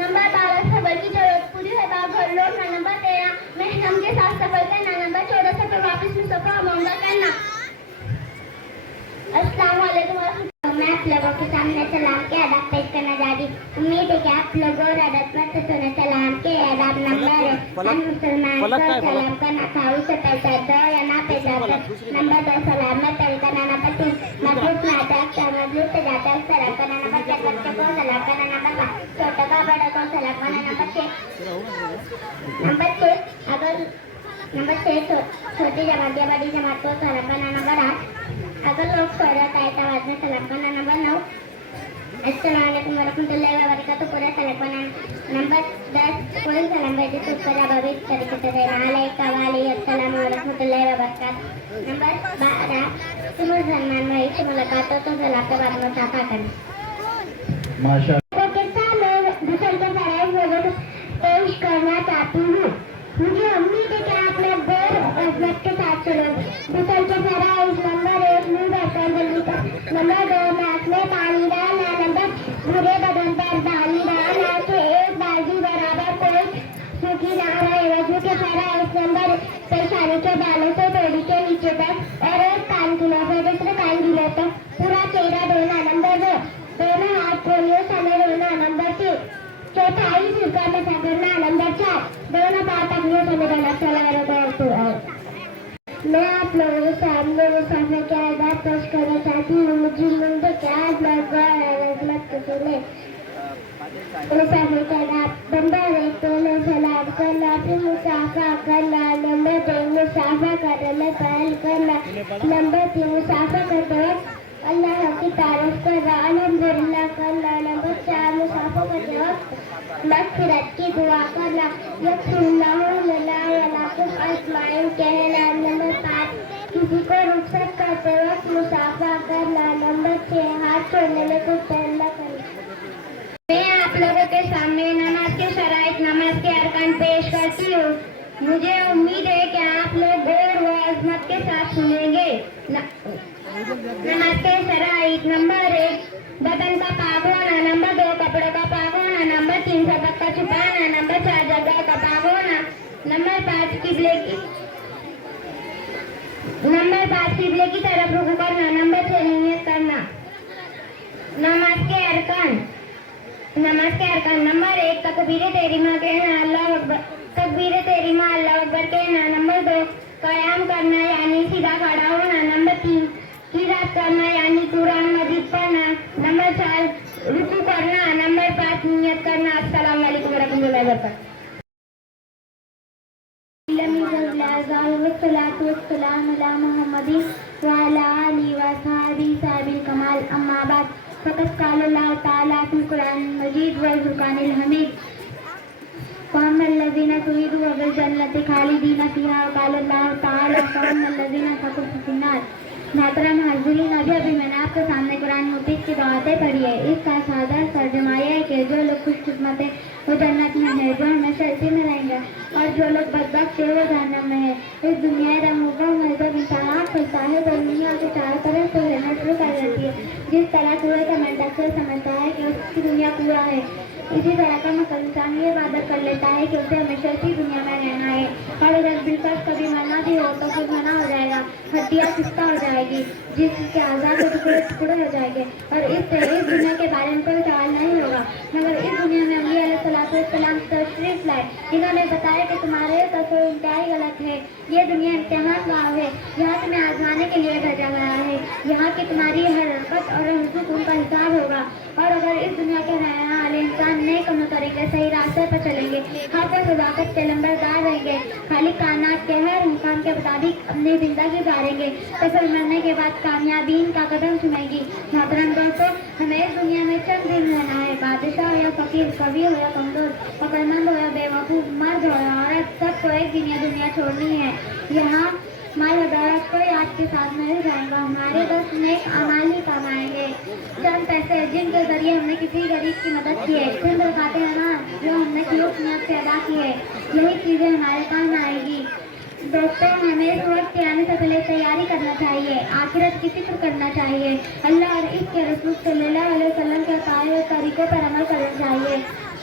नंबर 12 सफर की जरूरत पूरी है तो घर लौटना। नंबर 13 महरम के साथ सफर करना। नंबर 14 सफर वापस में सफर मौका करना। अस्सलाम वालेकुम वरहमतुल्लाह। मैं आप लोगों के सामने सलाम के आदाब पेश करना जा रही हूँ। उम्मीद है कि आप लोगों और अदब में से सुने। सलाम के आदाब नंबर है हम मुसलमान को सलाम करना था उसे पैसा दो या ना पैसा दो। नंबर 2 सलाम में तल करना। नंबर 3 मजलूस ना जाता मजलूस से जाता सलाम करना। नंबर 4 बच्चे को सलाम करना। नंबर 5 छोटे का बड़ा को सलाम करना। नंबर 6 छोटी जमात या बड़ी जमात को सलाम करना। नंबर 8 अगर लोग फौरत आए तो आवाज में सलाम करना। नंबर 9 अस्सलाम वालेकुम वरहमतुल्लाहि वबरकातुहू पूरा सलाम करना। नंबर 10 कोई सलाम भेजे तो उसका जवाब इस तरीके से देना अलैका वालेकुम वरहमतुल्लाहि वबरकातुहू। नंबर 12 तुम मुसलमान भाई से मुलाकात हो तो सलाम के बाद मुसाफा करना। माशाअल्लाह। पेश करना चाहती हूँ। मुझे उम्मीद है कि आप लोग गौर और अज़मत के साथ चलोगे। गुसल के फराइज़। नंबर 1 मुंह भरकर जल्दी कर। नंबर 2 नाक में पानी डालना। नंबर पूरे बदन पर पानी डालना कि एक बाल्टी बराबर कोई सूखी ना रहे। वजू के फराइज़। नंबर 1 पेशानी के बालों से तोड़ी के नीचे तक और एक कान किलो से दूसरे कान किलो तक पूरा चेहरा धोना। नंबर 2 दोनों हाथ कोलियों समेत धोना। नंबर 3 चौथाई सिरका में करना। नंबर 4 दोनों पाँव तकलियों से मिलाना। मैं आप लोगों के सामने मुसाफिर के आदाब पेश करना चाहती हूँ। मुझे उम्मीद है कि आप लोग अज़मत को सुने। मुसाफिर के आदाब। नंबर 1 पहले सलाम करना फिर मुसाफा करना। नंबर 2 मुसाफा करने में पहल करना। नंबर 3 मुसाफा करते वक्त अल्लाह की तारीफ करना अल्हम्दुलिल्लाह करना। करते वक्त मग़फ़िरत की दुआ करना, यग़फ़िरुल्लाहु लना व लकुम अजमाइन कहना। नंबर 5, किसी को रुख़सत करते वक्त मुसाफ़ा करना। नंबर 6, हाथ छोड़ने में कुछ देर न करना। मैं आप लोगों के सामने नमाज के शराइत, नमाज के अरकान पेश करती हूँ। मुझे उम्मीद है कि आप लोग गौर व अज़मत के साथ सुनेंगे। नमाज के शराइत: नंबर 1, बदन का पाक होना। नंबर 2, कपड़ों का पाक होना। नंबर 3, सतक का छुपाना। नंबर 4, जगह का पाक होना। नंबर 5, किबले की तरफ रुकू करना। नंबर 6, नियत करना। नमाज के अरकान। नंबर 1, तकबीर तहरीमा कहना, अल्लाह अकबर। तकबीर तहरीमा अल्लाह अकबर कहना। नंबर 2, क़याम करना यानी सीधा खड़ा होना। नंबर 3, क़िरात करना यानी कुरान मजीद पढ़ना। नंबर 4, रुकू करना। नंबर 5, नियत करना। अस्सलाम वालेकुम रहमतुल्लाहि व बरकातहू। वस्सलातु वस्सलामु अला मुहम्मदिन व अला आलिहि व असहाबिहि साहिबिल कमाल, अम्मा बाद। फ़क़द क़ाल अल्लाहु तआला फ़िल क़ुरआनिल मजीद वल फ़ुरक़ानिल हमीद, फ़अम्मल्लज़ीना सुइदू फ़िल जन्नति ख़ालिदीन फ़ीहा व क़ाल अल्लाहु तआला फ़अम्मल्लज़ीना फ़क़ू फ़िन्नार। मोहतरम हाज़रीन, अभी मैंने आपके सामने कुरान मुतीक़ की बातें पढ़ी है। इसका सादा तर्जुमा यह है कि जो लोग खुशकिस्मत है वो जन्नत में है, जो हमेशा इसी में रहेंगे, और जो लोग बदबख्त है वो जहन्नम में है। इस दुनिया रंगों में जब इंसान आँख खुलता है तो दुनिया के चारों तरफ से रहना शुरू कर देती है। जिस तरह कुएं का मेंढक से समझता है कि उसकी दुनिया कुआं है, इसी तरह का मतलब इंसान ये वादा कर लेता है कि उसे हमेशा इसी दुनिया में रहना है। और अगर दिलकश कभी मरना भी हो तो फिर मना हो जाएगा, हड्डियाँ खिस्ता हो जाएगी, जिसके आज़ाद के टुकड़े टुकड़े हो जाएंगे, और इस दुनिया के बारे में कोई सवाल नहीं होगा। मगर इस दुनिया में अम्बिया अलैहिस्सलाम तशरीफ लाए। इन्होंने बताया कि तुम्हारे तस्वीर इंतहाई गलत है। ये दुनिया इम्तिहान गाँव है, यहाँ तुम्हें आजमाने के लिए भेजा गया है। यहाँ की तुम्हारी हर हरकत और हुकूक उनका हिसाब होगा। और अगर इस दुनिया के रहने वाले इंसान नेक अमल करेंगे, सही रास्ते पर चलेंगे, हक और सदाकत के लंबरदार रहेंगे, खालिक कायनात के हर हुक्म के मुताबिक अपनी जिंदगी गुजारेंगे, तो फिर मरने के बाद कामयाबीन का कदम चुमेगी। मोहतरम दोस्तों, हमें इस दुनिया में चंद दिन रहना है। बादशाह हो या फकीर, कवि हो या कमजोर, अक्लमंद हो या बेवकूफ, मर्द हो या औरत, सबको एक दिन ये दुनिया छोड़नी है। यहाँ माल दौलत कोई आपके साथ नहीं जाएगा, हमारे बस नेक अमाल ही काम आएंगे। चंद पैसे जिनके जरिए हमने किसी गरीब की मदद की है, चंद रकाते नमाज जो हमने खलूस नियत से अदा की है, यही चीजें हमारे काम आएगी। दोस्तों, हमें इस वक्त के आने से पहले तैयारी करना चाहिए, आखिरत की फिक्र करना चाहिए, अल्लाह और इसके रसूल सल्लल्लाहु अलैहि वसल्लम के बताए हुए तरीकों पर अमल करना चाहिए।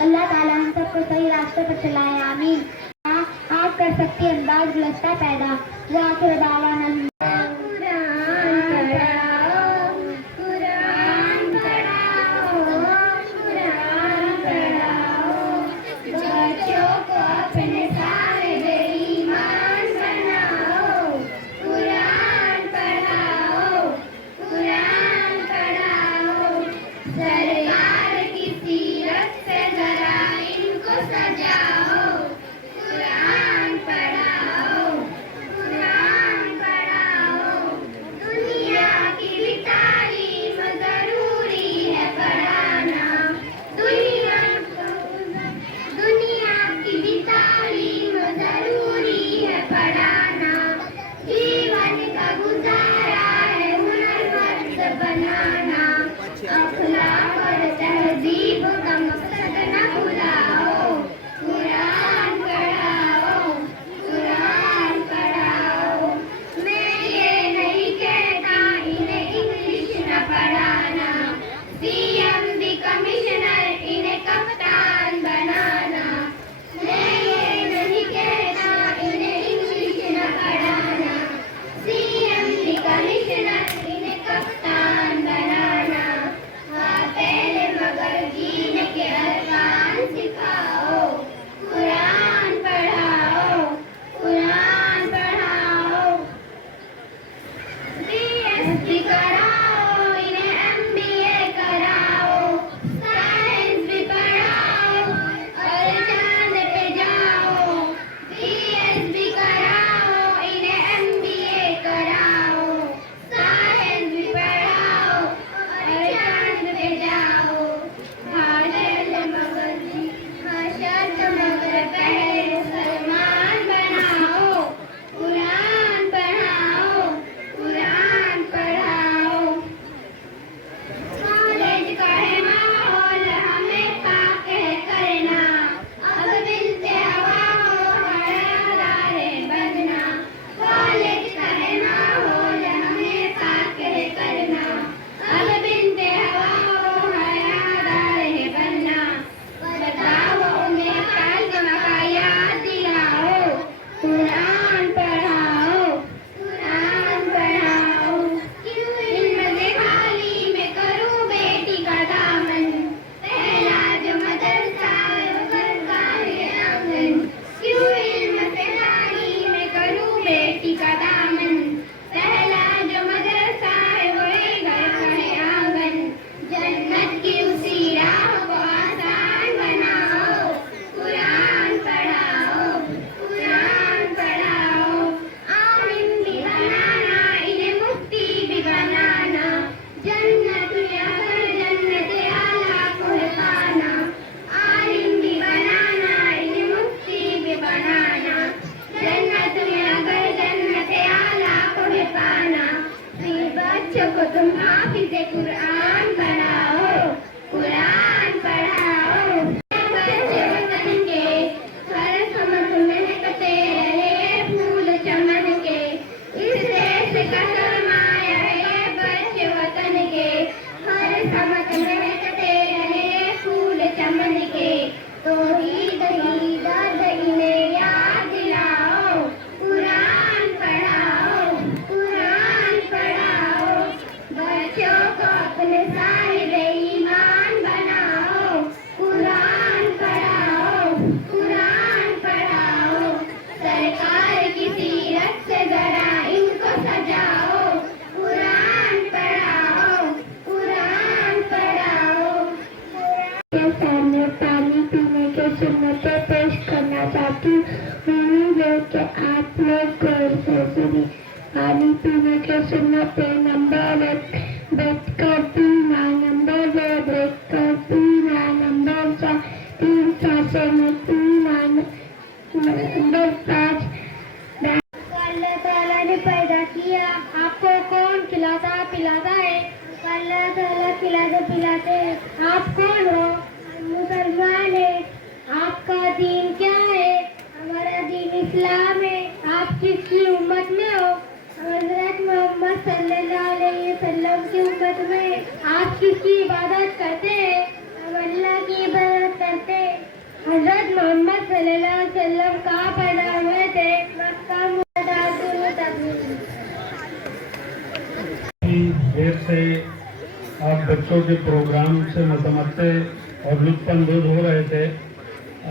अल्लाह ताला हम सबको सही रास्ते पर चलाए, आमीन। आप कर सकती है अंदाज गुलस्ता पैदा। वो आखिर दावाना कराओ, इन्हें MBA कराओ। सुन्नतें पेश करना चाहती हूँ। उम्मीद है कि आप लोग गौर से सुनिए। पानी पीने के सुन्नतें नंबर 1 बैठकर पीना, नंबर 2 बैठकर पीना, नंबर 4 3 सांसों में पीना, नंबर 5 अल्लाह ताला ने पैदा किया, आपको कौन खिलाता पिलाता है? अल्लाह ताला खिलाते पिलाते हैं। आप कौन हो? हम मुसलमान है। आपका दीन क्या है? हमारा दीन इस्लाम है। आप किसकी उम्मत में हो? हज़रत मोहम्मद सल्लल्लाहु अलैहि वसल्लम की उम्मत में। आप किसकी इबादत करते हैं? हम अल्लाह की इबादत करते हैं। हज़रत मोहम्मद सल्लल्लाहु अलैहि वसल्लम कहाँ पैदा हुए थे? मक्का देर से आप बच्चों के प्रोग्राम से मुतमत्ते और लुत्फ़अंदोज़ हो रहे थे।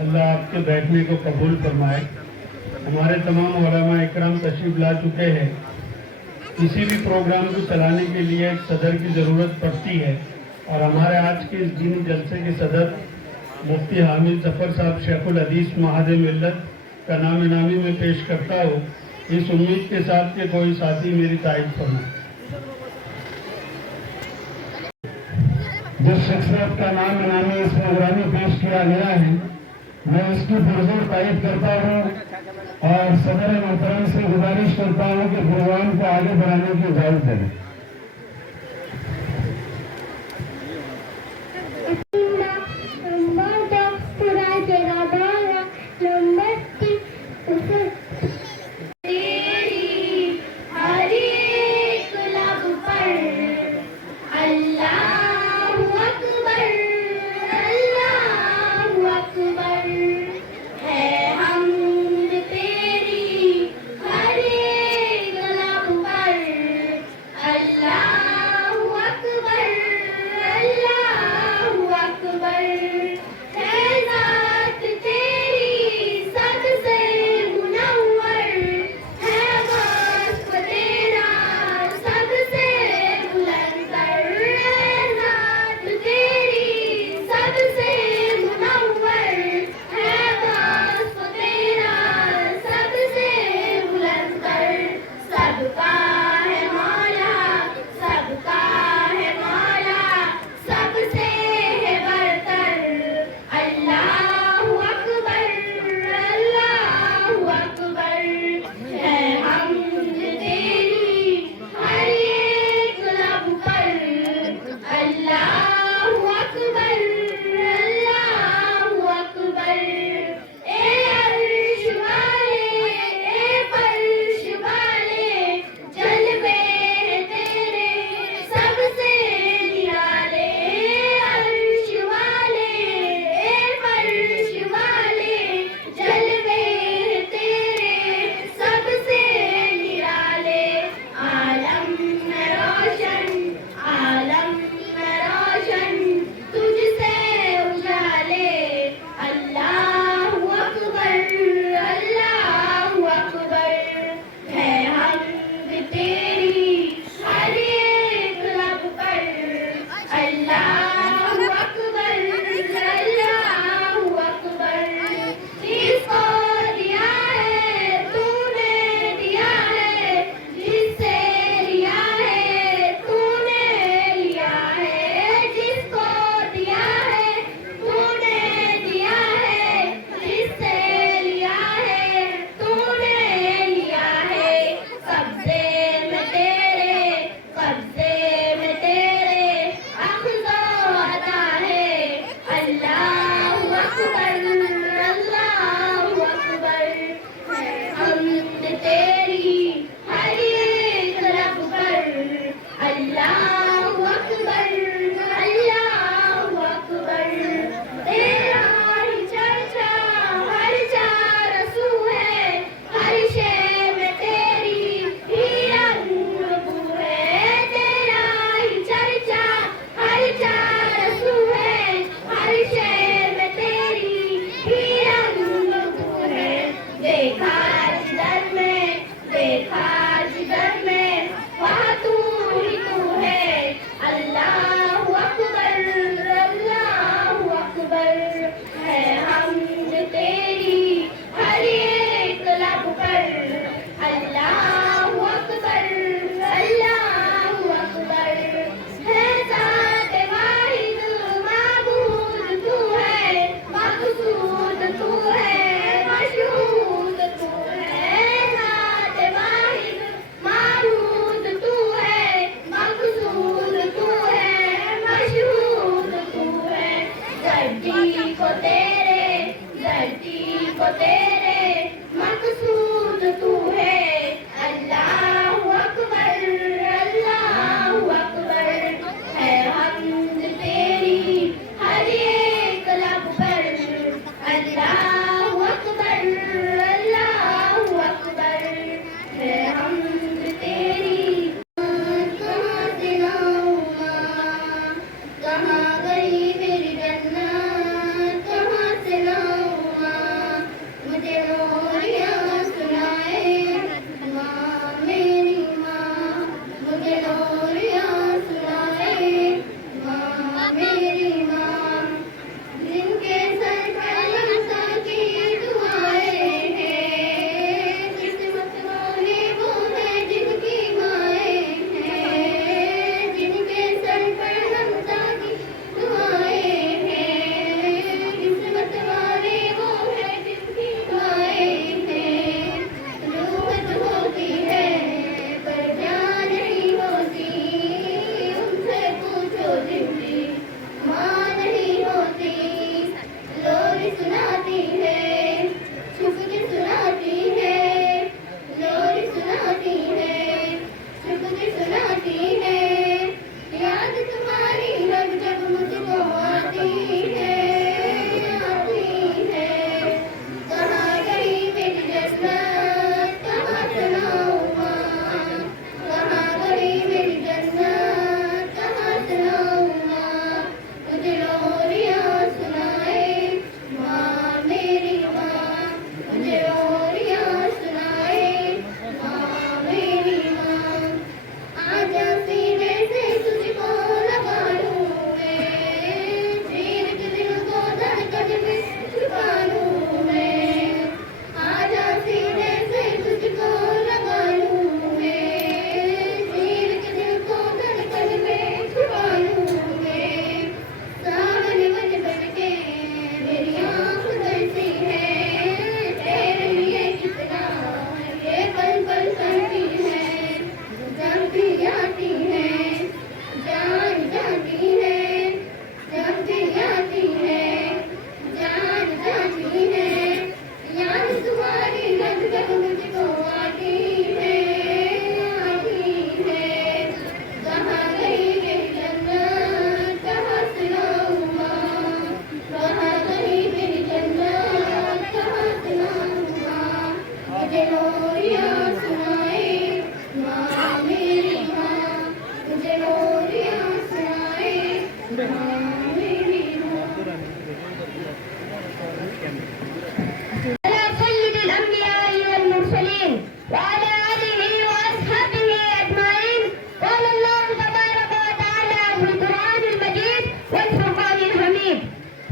अल्लाह आपके बैठने को कबूल फरमाए। हमारे तमाम उलमा इकराम तशरीफ़ ला चुके हैं। किसी भी प्रोग्राम को चलाने के लिए एक सदर की ज़रूरत पड़ती है और हमारे आज के इस दीनी जलसे के सदर मुफ्ती हामिद ज़फ़र साहब शेखुल हदीस महाद मिल्लत का नाम नामी में पेश करता हूँ, इस उम्मीद के साथ कि कोई साथी मेरी तारीफ फरमाए। जिस शख्सियत का नाम नामी इस प्रोग्राम में पेश किया गया है, मैं इसकी पुरजोर तारीफ करता हूँ और सदर मोहतरम से गुजारिश करता हूँ कि प्रोग्राम को आगे बढ़ाने की इजाज़त दें। Allah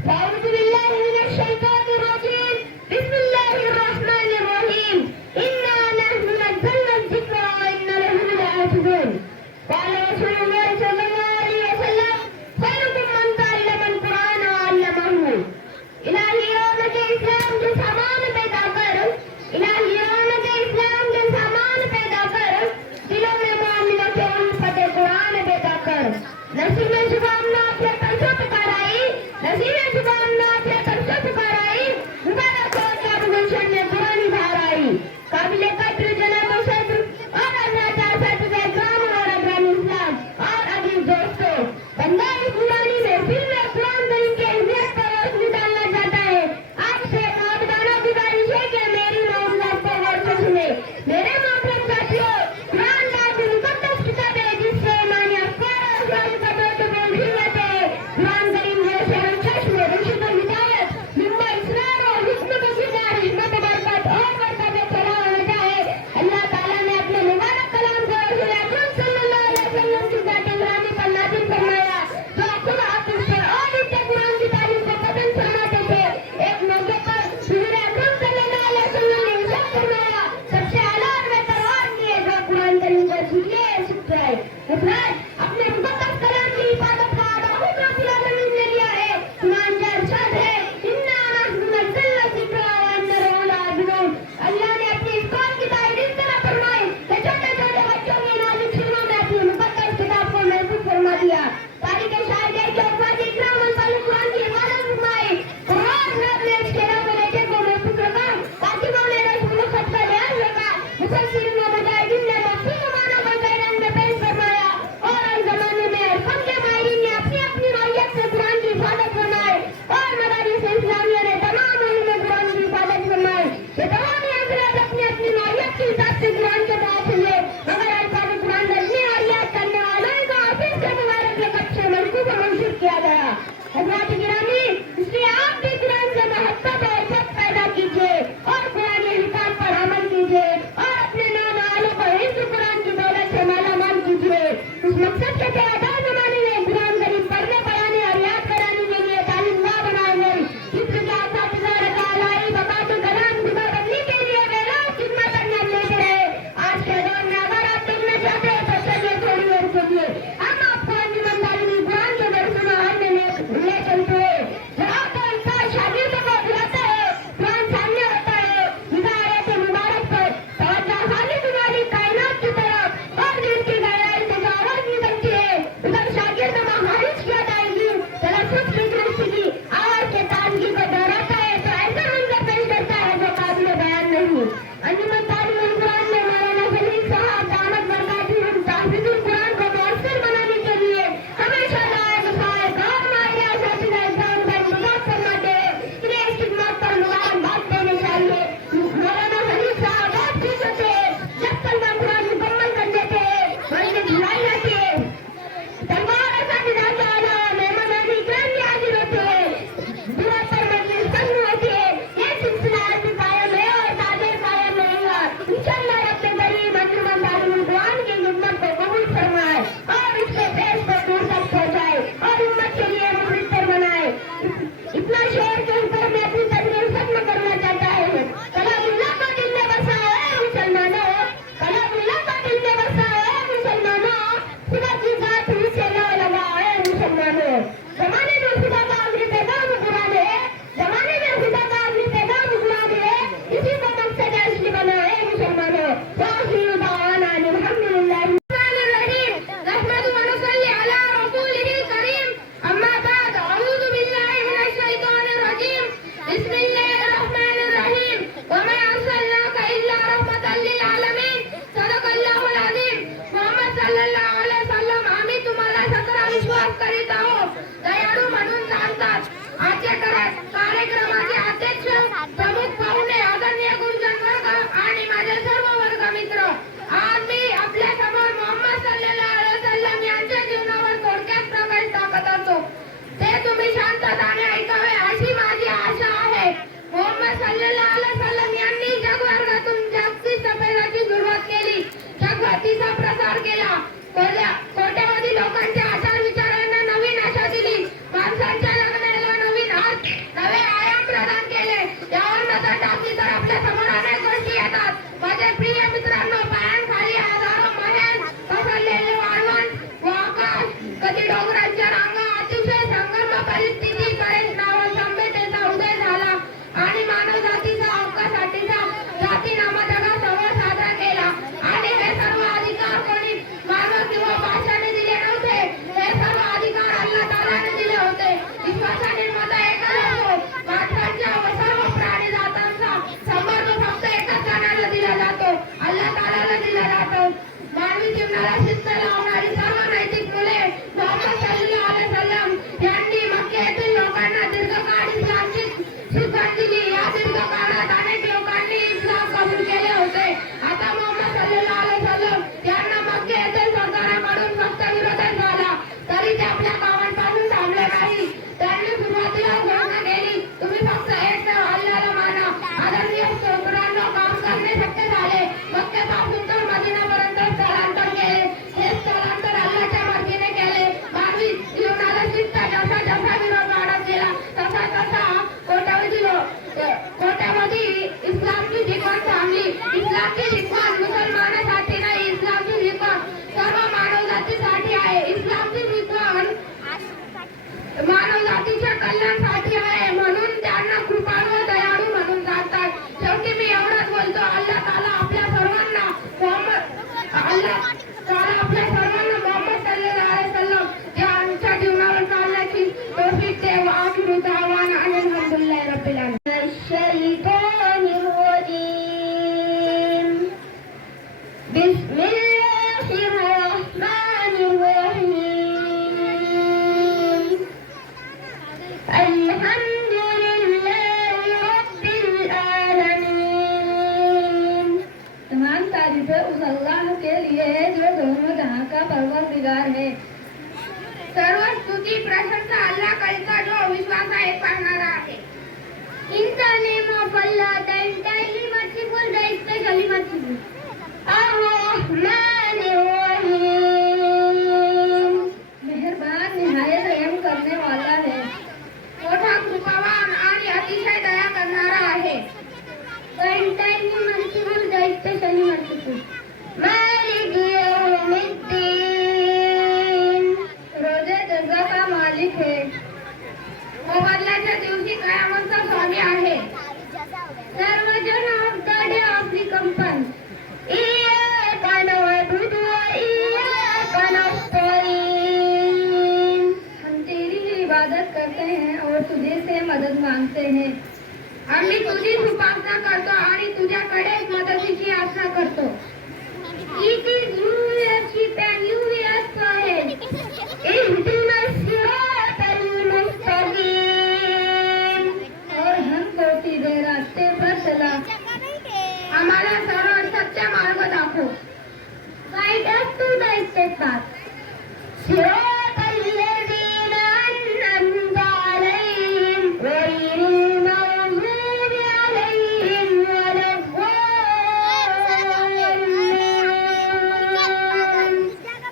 أعوذ بالله من الشيطان الرجيم بسم الله الرحمن الرحيم إنا نحن نزلنا الذكر وإنا له لحافظون قال رسول الله صلى الله عليه وسلم خيركم من تعلم القرآن وعلمه الہیوں کے اسلام کے سامان پیدا کر الہیوں کے اسلام کے سامان پیدا کر دلوں میں معاملوں کے الفت قرآن پیدا کر نصیب شبام نہ اپنے پیسوں پہ کرائی نصیب شبام نہ इस्लामाची शिकवण मुसलमानासाठी नाही, इस्लामची शिकवण सर्व मानवजातीसाठी आहे. इस्लामची शिकवण मानवजातीच्या कल्याणासाठी आहे, म्हणून त्यांना कृपाळू व दयाळू म्हणून जातात. शेवटी मी एवढंच बोलतो, अल्लाह ताला आपल्या सर्वांना मोहम्मद सल्लल्लाहु अलैहि वसल्लम या आमच्या जीवनावर चालण्याची तौफीक दे. व आखिरू दावाना अनिल हम्दुलिल्लाहि रब्बिल आलमीन. शैतानिर रजीम. बिस्मिल्लाहिर रहमानिर रहीम. अल्हम्दुलिल्लाहि रब्बिल आलमीन. तमाम तारीफें उस अल्लाह के लिए है जो दोनों जहां का परवरदिगार है. सर्व स्तुती प्रशंसा अल्लाह करिता जो विश्वासा एक पाहणारा आहे. In the name of Allah, the entirely merciful, the especially merciful. Ar-Rahmanir Rahim. मेहरबान निहायत रहम करने वाला है, मोठा कृपावान आणि अतिशय दया करणारा आहे. The entirely merciful, the especially merciful. मालिक यौमिद्दीन. रोजे जजा का मालिक है, मोबदल्याच्या दिवशी कयामतचा स्वामी आहे. सर्वजन ऑफ द डे ऑफ रिकम्पन्स. इय्याका नअबुदु व इय्याका नस्तईन. हम तेरी ही इबादत करते हैं और तुझे से मदद मांगते हैं. आम्ही तुझीच उपासना करतो आणि तुझ्याकडेच मदतीची आशा करतो. It is you who have sheep and you who have forehead. इहदिना सिरातल मुस्तकीम. और हमको सीधे रास्ते पर चला. आम्हाला सरळ सत्य मार्ग दाखव. Guide us to the straight path. सिरातल लज़ीना अनअमता अलैहिम गैरिल मग़ज़ूबि अलैहिम वलद्दाल्लीन.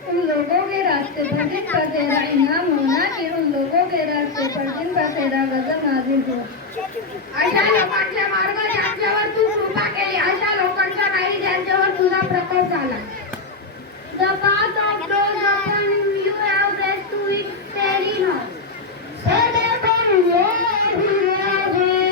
उन लोगों के रास्ते पर जिन पर तेरा इनाम होना, कि उन लोगों के रास्ते पर जिन पर तेरा गजब नाजिल हो. अशा लोकांचे मार्ग ज्यांच्यावर तू कृपा केली, अशा लोकांचा नाही ज्यांच्यावर तुझा प्रकोप झाला. The path of those upon whom you have blessed to it steady not. Sadaqallahul Azim.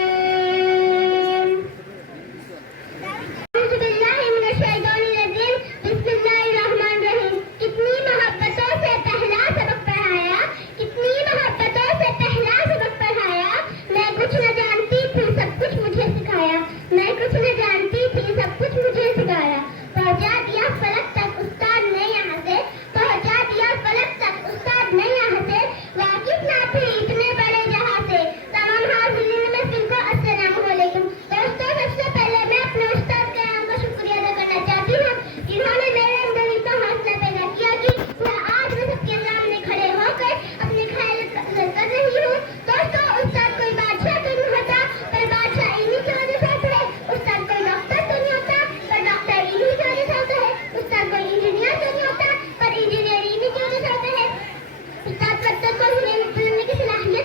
औज़ु बिल्लाहि मिनश शैतानिर रजीम. बिस्मिल्लाहिर रहमानिर रहीम. कितनी मोहब्बतों से पहला सबक पढ़ाया, कितनी मोहब्बतों से पहला सबक पढ़ाया. मैं कुछ न जानती थी, सब कुछ मुझे सिखाया. मैं कुछ न जानती थी, सब कुछ मुझे सिखाया. पहुंचा दिया फलक तक उस्ताद ने यहाँ से, पहुंचा दिया फलक तक उस्ताद ने यहाँ से. वाकिफ ना थे इतने बड़े जहाँ से. तमाम हाज़िरीन में फिरको अस्सलाम वालेकुम. दोस्तों, सबसे पहले मैं अपने उस्ताद कयाम का शुक्रिया अदा करना चाहती हूँ, जिन्होंने मेरे अंदर इतना हौसला पैदा किया कि मैं आज मैं सबके सामने खड़े होकर अपने ख्याल कर रही हूँ. दोस्तों, उस्ताद कोई बादशाह तो नहीं होता, पर बादशाह इन्हीं की वजह से होता है. उस्ताद कोई डॉक्टर तो नहीं होता, पर डॉक्टर इन्हीं की वजह से होता है. उस्ताद कोई इंजीनियर तो नहीं होता, पर इंजीनियर इन्हीं की वजह से होता है. उस्ताद पत्थर को सुनने की सलाहियत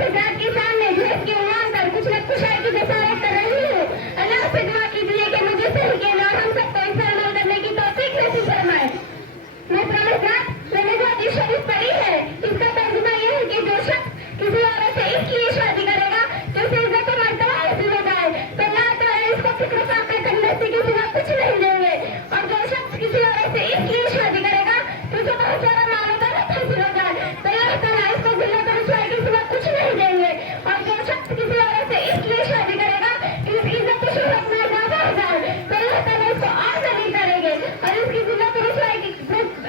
फसाद के सामने देश की उम्मीद पर कुछ न कुछ की बसावट कर रही हूँ। अल्लाह से दुआ कीजिए कि मुझे सही कहना और हम सबको इस पर अमल करने की तौफीक नसीब फरमाए। मैंने जो हदीस शरीफ पढ़ी है, इसका तर्जुमा यह है कि जो शख्स किसी औरत से इसलिए शादी करेगा तो उसे इज्जत और मर्तबा हासिल हो जाए, तो अल्लाह ताला इसको फिक्र फाके करने से किसी का कुछ नहीं देंगे। और जो शख्स किसी औरत से इसलिए शादी करेगा तो उसे बहुत सारा माल और दौलत हासिल हो जाए, तो अल्लाह ताला इसको जिल्लत और रुसवाई के सिवा कुछ नहीं देंगे। और जो शख्स किसी औरत से इसलिए शादी करेगा कि उसकी इज्जत और शोहरत में इजाफा हो जाए, तो अल्लाह ताला इसको और जलील करेंगे और इसकी जिल्लत और रुसवाई की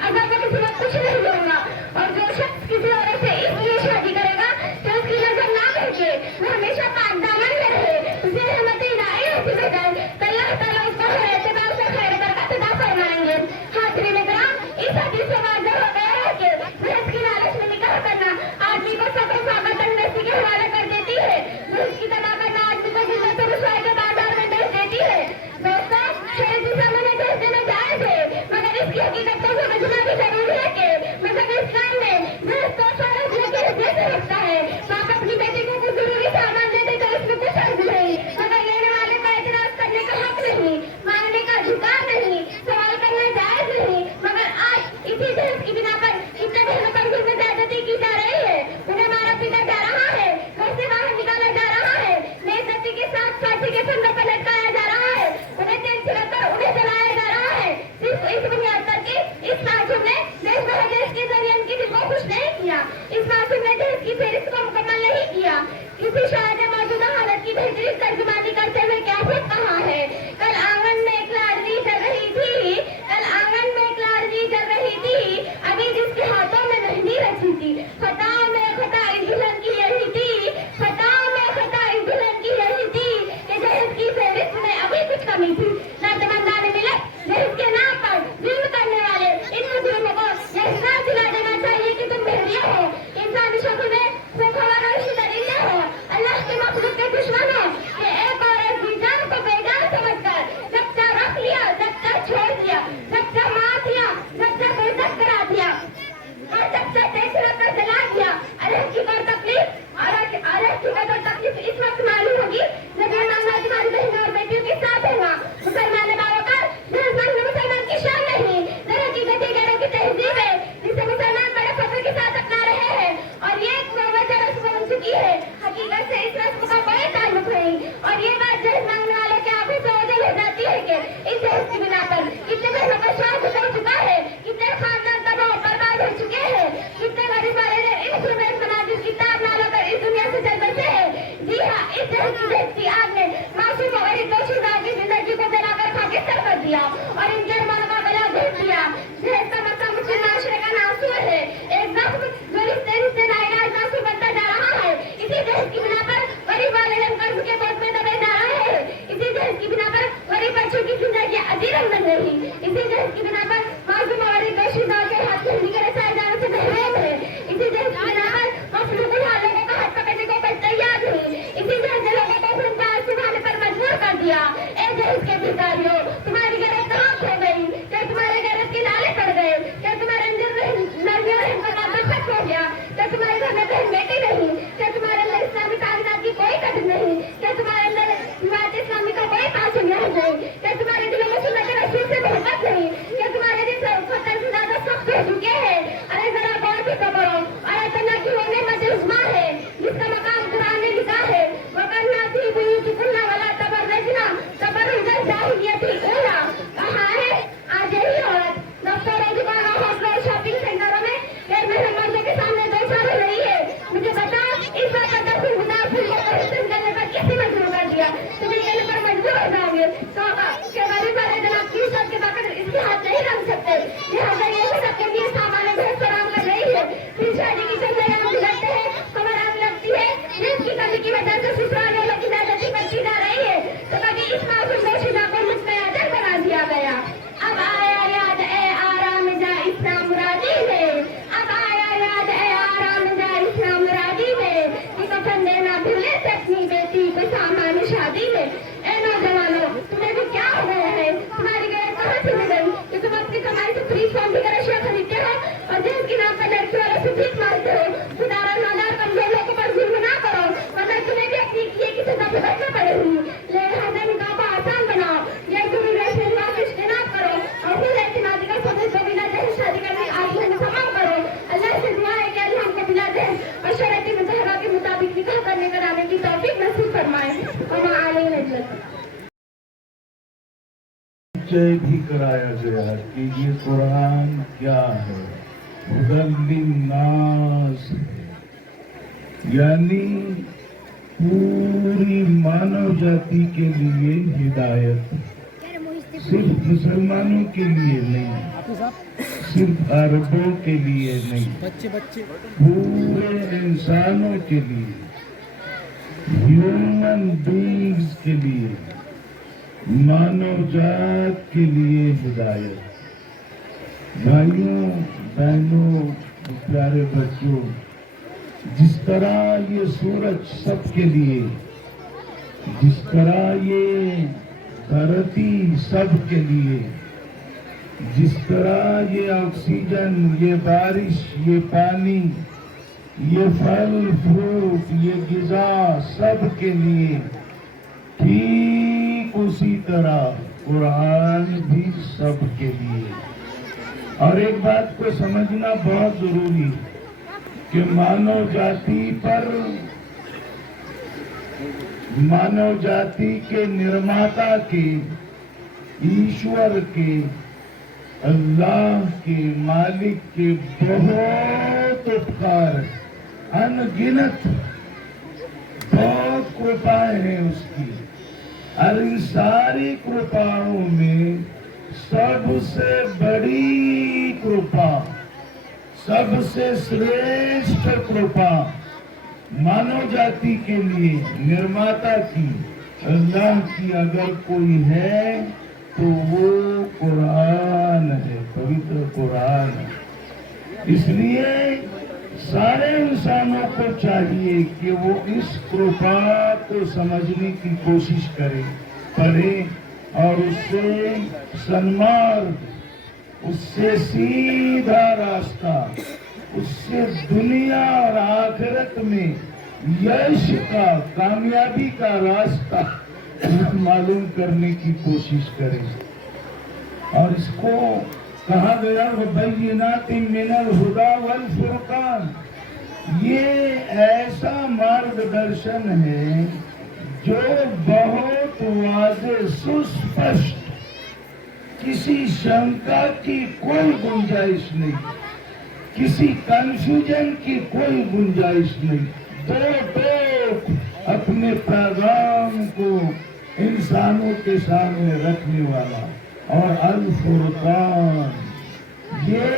अजाब के सिवा कुछ नहीं दूंगा। और जो शख्स किसी औरत से इसलिए शादी करेगा तो उसकी नजर ना भटके, वो हमेशा पाक दामन में रहे, उसे रहमत इलाही नसीब हो जाए, तो अल्लाह ताला उसको हर एतबार से खैर बरकत अता फरमाएंगे। हाज़रीन इकराम, इस हदीस से वाज़ेह हो गया है कि दहेज की लालच में निकाह करना आदमी को सब्र साबत तंगदस्ती के हवाले कर देती है। दहेज की तमा करना आदमी को जिल्लत और रुसवाई के बाजार में भेज देती है। दोस्तों, शरीयत इस्लाम में दहेज देना जायज है, मगर इसकी हकीकत को समझना भी जरूरी है कि मज़हब इस्लाम में दहेज तो फर्ज लेके दे सकता है। बाप अपनी बेटी को कुछ जरूरी सामान दे दे तो इसमें कुछ अर्ज नहीं, मगर लेने वाले का एतराज करने का हक नहीं, मांगने का अधिकार नहीं, सवाल करना जायज नहीं। मगर आज इसी दहेज की बिना पर कितने बहनों पर जुल्म ज्यादती की जा रही है, उन्हें मारा पीटा जा रहा है, घर से बाहर निकाला जा रहा है, बेइज्जती के साथ फांसी के फंदे पर लटकाया जा रहा है, उन्हें तेल छिड़ककर उन्हें जलाया जा रहा है, सिर्फ इस बुनियाद पर कि इस मासूम ने देश दहेज के जरिए उनकी दिल को खुश नहीं किया, इस मासूम ने दहेज की फेहरिस्त को मुकम्मल नहीं किया। किसी शायर ने मौजूदा हालत की बेहतरीन तर्जुमानी करते हुए क्या कहा है, कल आंगन में एक लाडली चल रही थी, कल आंगन में एक लाडली चल रही थी, अभी जिसके हाथों में मेहंदी रची थी, खताओं में खता इस दुल्हन की यही थी, खताओं में खता इस दुल्हन की यही थी कि दहेज की फेहरिस्त में अभी कुछ कमी थी। नातमंदान मिलत दहेज के नाम पर जुल्म करने वाले इन मुजरिमों को यह एहसास दिला देना चाहिए कि तुम बहरिया हो, इंसानी शक्ल में खुखार और शिदरीले हो, अल्लाह के मखलूक के दुश्मन हो, कि एक औरत की जान को बेजान समझकर सबका रख लिया, सबका छोड़ दिया, सबका मार दिया, सबका बेइज्जत करा दिया और सबसे तेज पर जला दिया। अलग की कोई तकलीफ इस वक्त मालूम होगी जब ये मामला तुम्हारी बहनों और बेटियों के साथ होगा। मुसलमान बाबा का दहेज मांगना मुसलमान की शान नहीं, दर हकीकत ये गैरों की तहजीब है जिसे मुसलमान बड़े फख्र के साथ अपना रहे हैं, और ये एक मुआवजा रस्म बन चुकी है। हकीकत से इस रस्म का कोई ताल्लुक नहीं, और ये बात दहेज मांगने वालों के आंखों से ओझल हो जाती है कि इस दहेज की बिना पर कितने बहनों का श्वास उतर चुका है, कितने खानदान तबाह बर्बाद हो चुके हैं, कितने गरीब वाले ने इंस्ट्रूमेंट बना दी किताब ना लाकर इस दुनिया से चल बसे हैं। जी हाँ, इस दहेज की आग ने मासूम और दोषीदार की जिंदगी को जलाकर खाकिस्तान कर दिया और इनके अरमानों का गला घोट दिया। दहेज का मतलब मुस्लिम माशरे का नासूर है, एक जख्म जो रिश्ते रिश्ते नाइलाज नासूर बनता जा रहा है। इसी दहेज की बिना पर गरीब वाले कर्ज के बोझ में दबे जा रहे हैं, इसी दहेज की बिना पर गरीब बच्चों की जिंदगी अजीरन बन रही, इसी दहेज की बिना पर मासूम और दोषीदार के हाथ से हिंदी के रसाए जाने से महरूम है, इसी दहेज की बिना पर मखलूक लोगों का हाथ पकड़ने को कोई तैयार नहीं, इसी दहेज ने लोगों को खुद बाहर सुनाने पर मजबूर कर दिया। ए दहेज के भिखारियों, तुम्हारी गैरत कहाँ खो गई? क्या तुम्हारे गैरत के नाले पड़ गए? क्या तुम्हारे अंदर नरमी और हिम्मत आता खत्म हो गया? क्या तुम्हारे घर में बहन बेटी नहीं? क्या तुम्हारे अंदर इस्लामी कायनात की कोई कदर नहीं? क्या तुम्हारे अंदर रिवायत इस्लामी का कोई पासन नहीं? क्या तुम्हारे दिलों में सुन्नत रसूल से मोहब्बत नहीं? क्या तुम्हारे दिल फतर से ज्यादा सख्त हो चुके हैं? अरे जरा गौर भी करो, अरे तना की वो नेमत उस्मा है जिसका मकाम कुरान ने लिखा है, वकन्ना थी बुयूतकुन्ना वला तबर्रजना तबर्रुजल जाहिलियतिल ऊला। कहाँ है आज यही औरत दफ्तरों, दुकानों, होटलों, शॉपिंग सेंटरों में गैर महरम मर्दों के सामने दो चार हो रही है? मुझे बता, इस बात का दफन गुनाह फूल को परिवर्तन करने पर कैसे मजबूर कर दिया? तुम्हें कहने पर मजबूर हो जाओगे तो क्या गरीब वाले जनाब की सब के पकड़ इसके हाथ नहीं रख सकते? लिहाजा ये सबके लिए सामान्य बहस फराम कर रही है। फिर शादी की जब नया मुझे लगते हैं खबर आग लगती है, रिस्क की कमी की वजह से ससुराल वालों की ज्यादती बढ़ती जा रही है, तो कभी इस मासूम दोषीदा को मुस्तैद बना दिया गया। अब आया याद ए आराम जा इस्लाम मुरादी में, अब आया याद ए आराम जा इस्लाम मुरादी में, कि कफन देना भूले से अपनी बेटी को सामान शादी में। ए नौजवानों, तुम्हें भी क्या हो गया है? तुम्हारी गैर कहाँ से मिल गई कि तुम अपनी कमाई से फ्री फॉर्म की रशिया खरीदते हो और दहेज के नाम पर लड़की वालों से भीख मांगते हो? खुदारा नादार कमजोर लोगों पर जुल्म ना करो। परिचय भी कराया गया कि ये कुरान क्या है, हुदल लिन्नास है, यानी पूरी मानव जाति के लिए हिदायत, सिर्फ मुसलमानों के लिए नहीं, सिर्फ अरबों के लिए नहीं, पूरे इंसानों के लिए, ह्यूमन बींग्स के लिए, मानव जात के लिए हिदायत। भाइयों बहनों प्यारे बच्चों, जिस तरह ये सूरज सबके लिए, जिस तरह ये धरती सबके लिए, जिस तरह ये ऑक्सीजन, ये बारिश, ये पानी, ये फल फ्रूट, ये गिजा सबके लिए, ठीक उसी तरह कुरान भी सबके लिए। और एक बात को समझना बहुत जरूरी है कि मानव जाति के निर्माता के, ईश्वर के, अल्लाह के, मालिक के बहुत उपकार, अनगिनत बहुत कृपाएं हैं उसकी। और इन सारी कृपाओं में सबसे बड़ी कृपा, सबसे श्रेष्ठ कृपा मानव जाति के लिए निर्माता की, अल्लाह की अगर कोई है तो वो कुरान है, पवित्र कुरान है। इसलिए सारे इंसानों को चाहिए कि वो इस कृपा को समझने की कोशिश करें, पढ़ें और उससे सन्मार्ग, उससे सीधा रास्ता, उससे दुनिया और आखिरत में यश का, कामयाबी का रास्ता मालूम करने की कोशिश करें। और इसको कहा गया वबय्यिनातिन मिनल हुदा वल फुरकान, ये ऐसा मार्गदर्शन है जो बहुत वाज़ेह, सुस्पष्ट, किसी शंका की कोई गुंजाइश नहीं, किसी कंफ्यूजन की कोई गुंजाइश नहीं, दो अपने पैगाम को इंसानों के सामने रखने वाला। और अल फुरकान, ये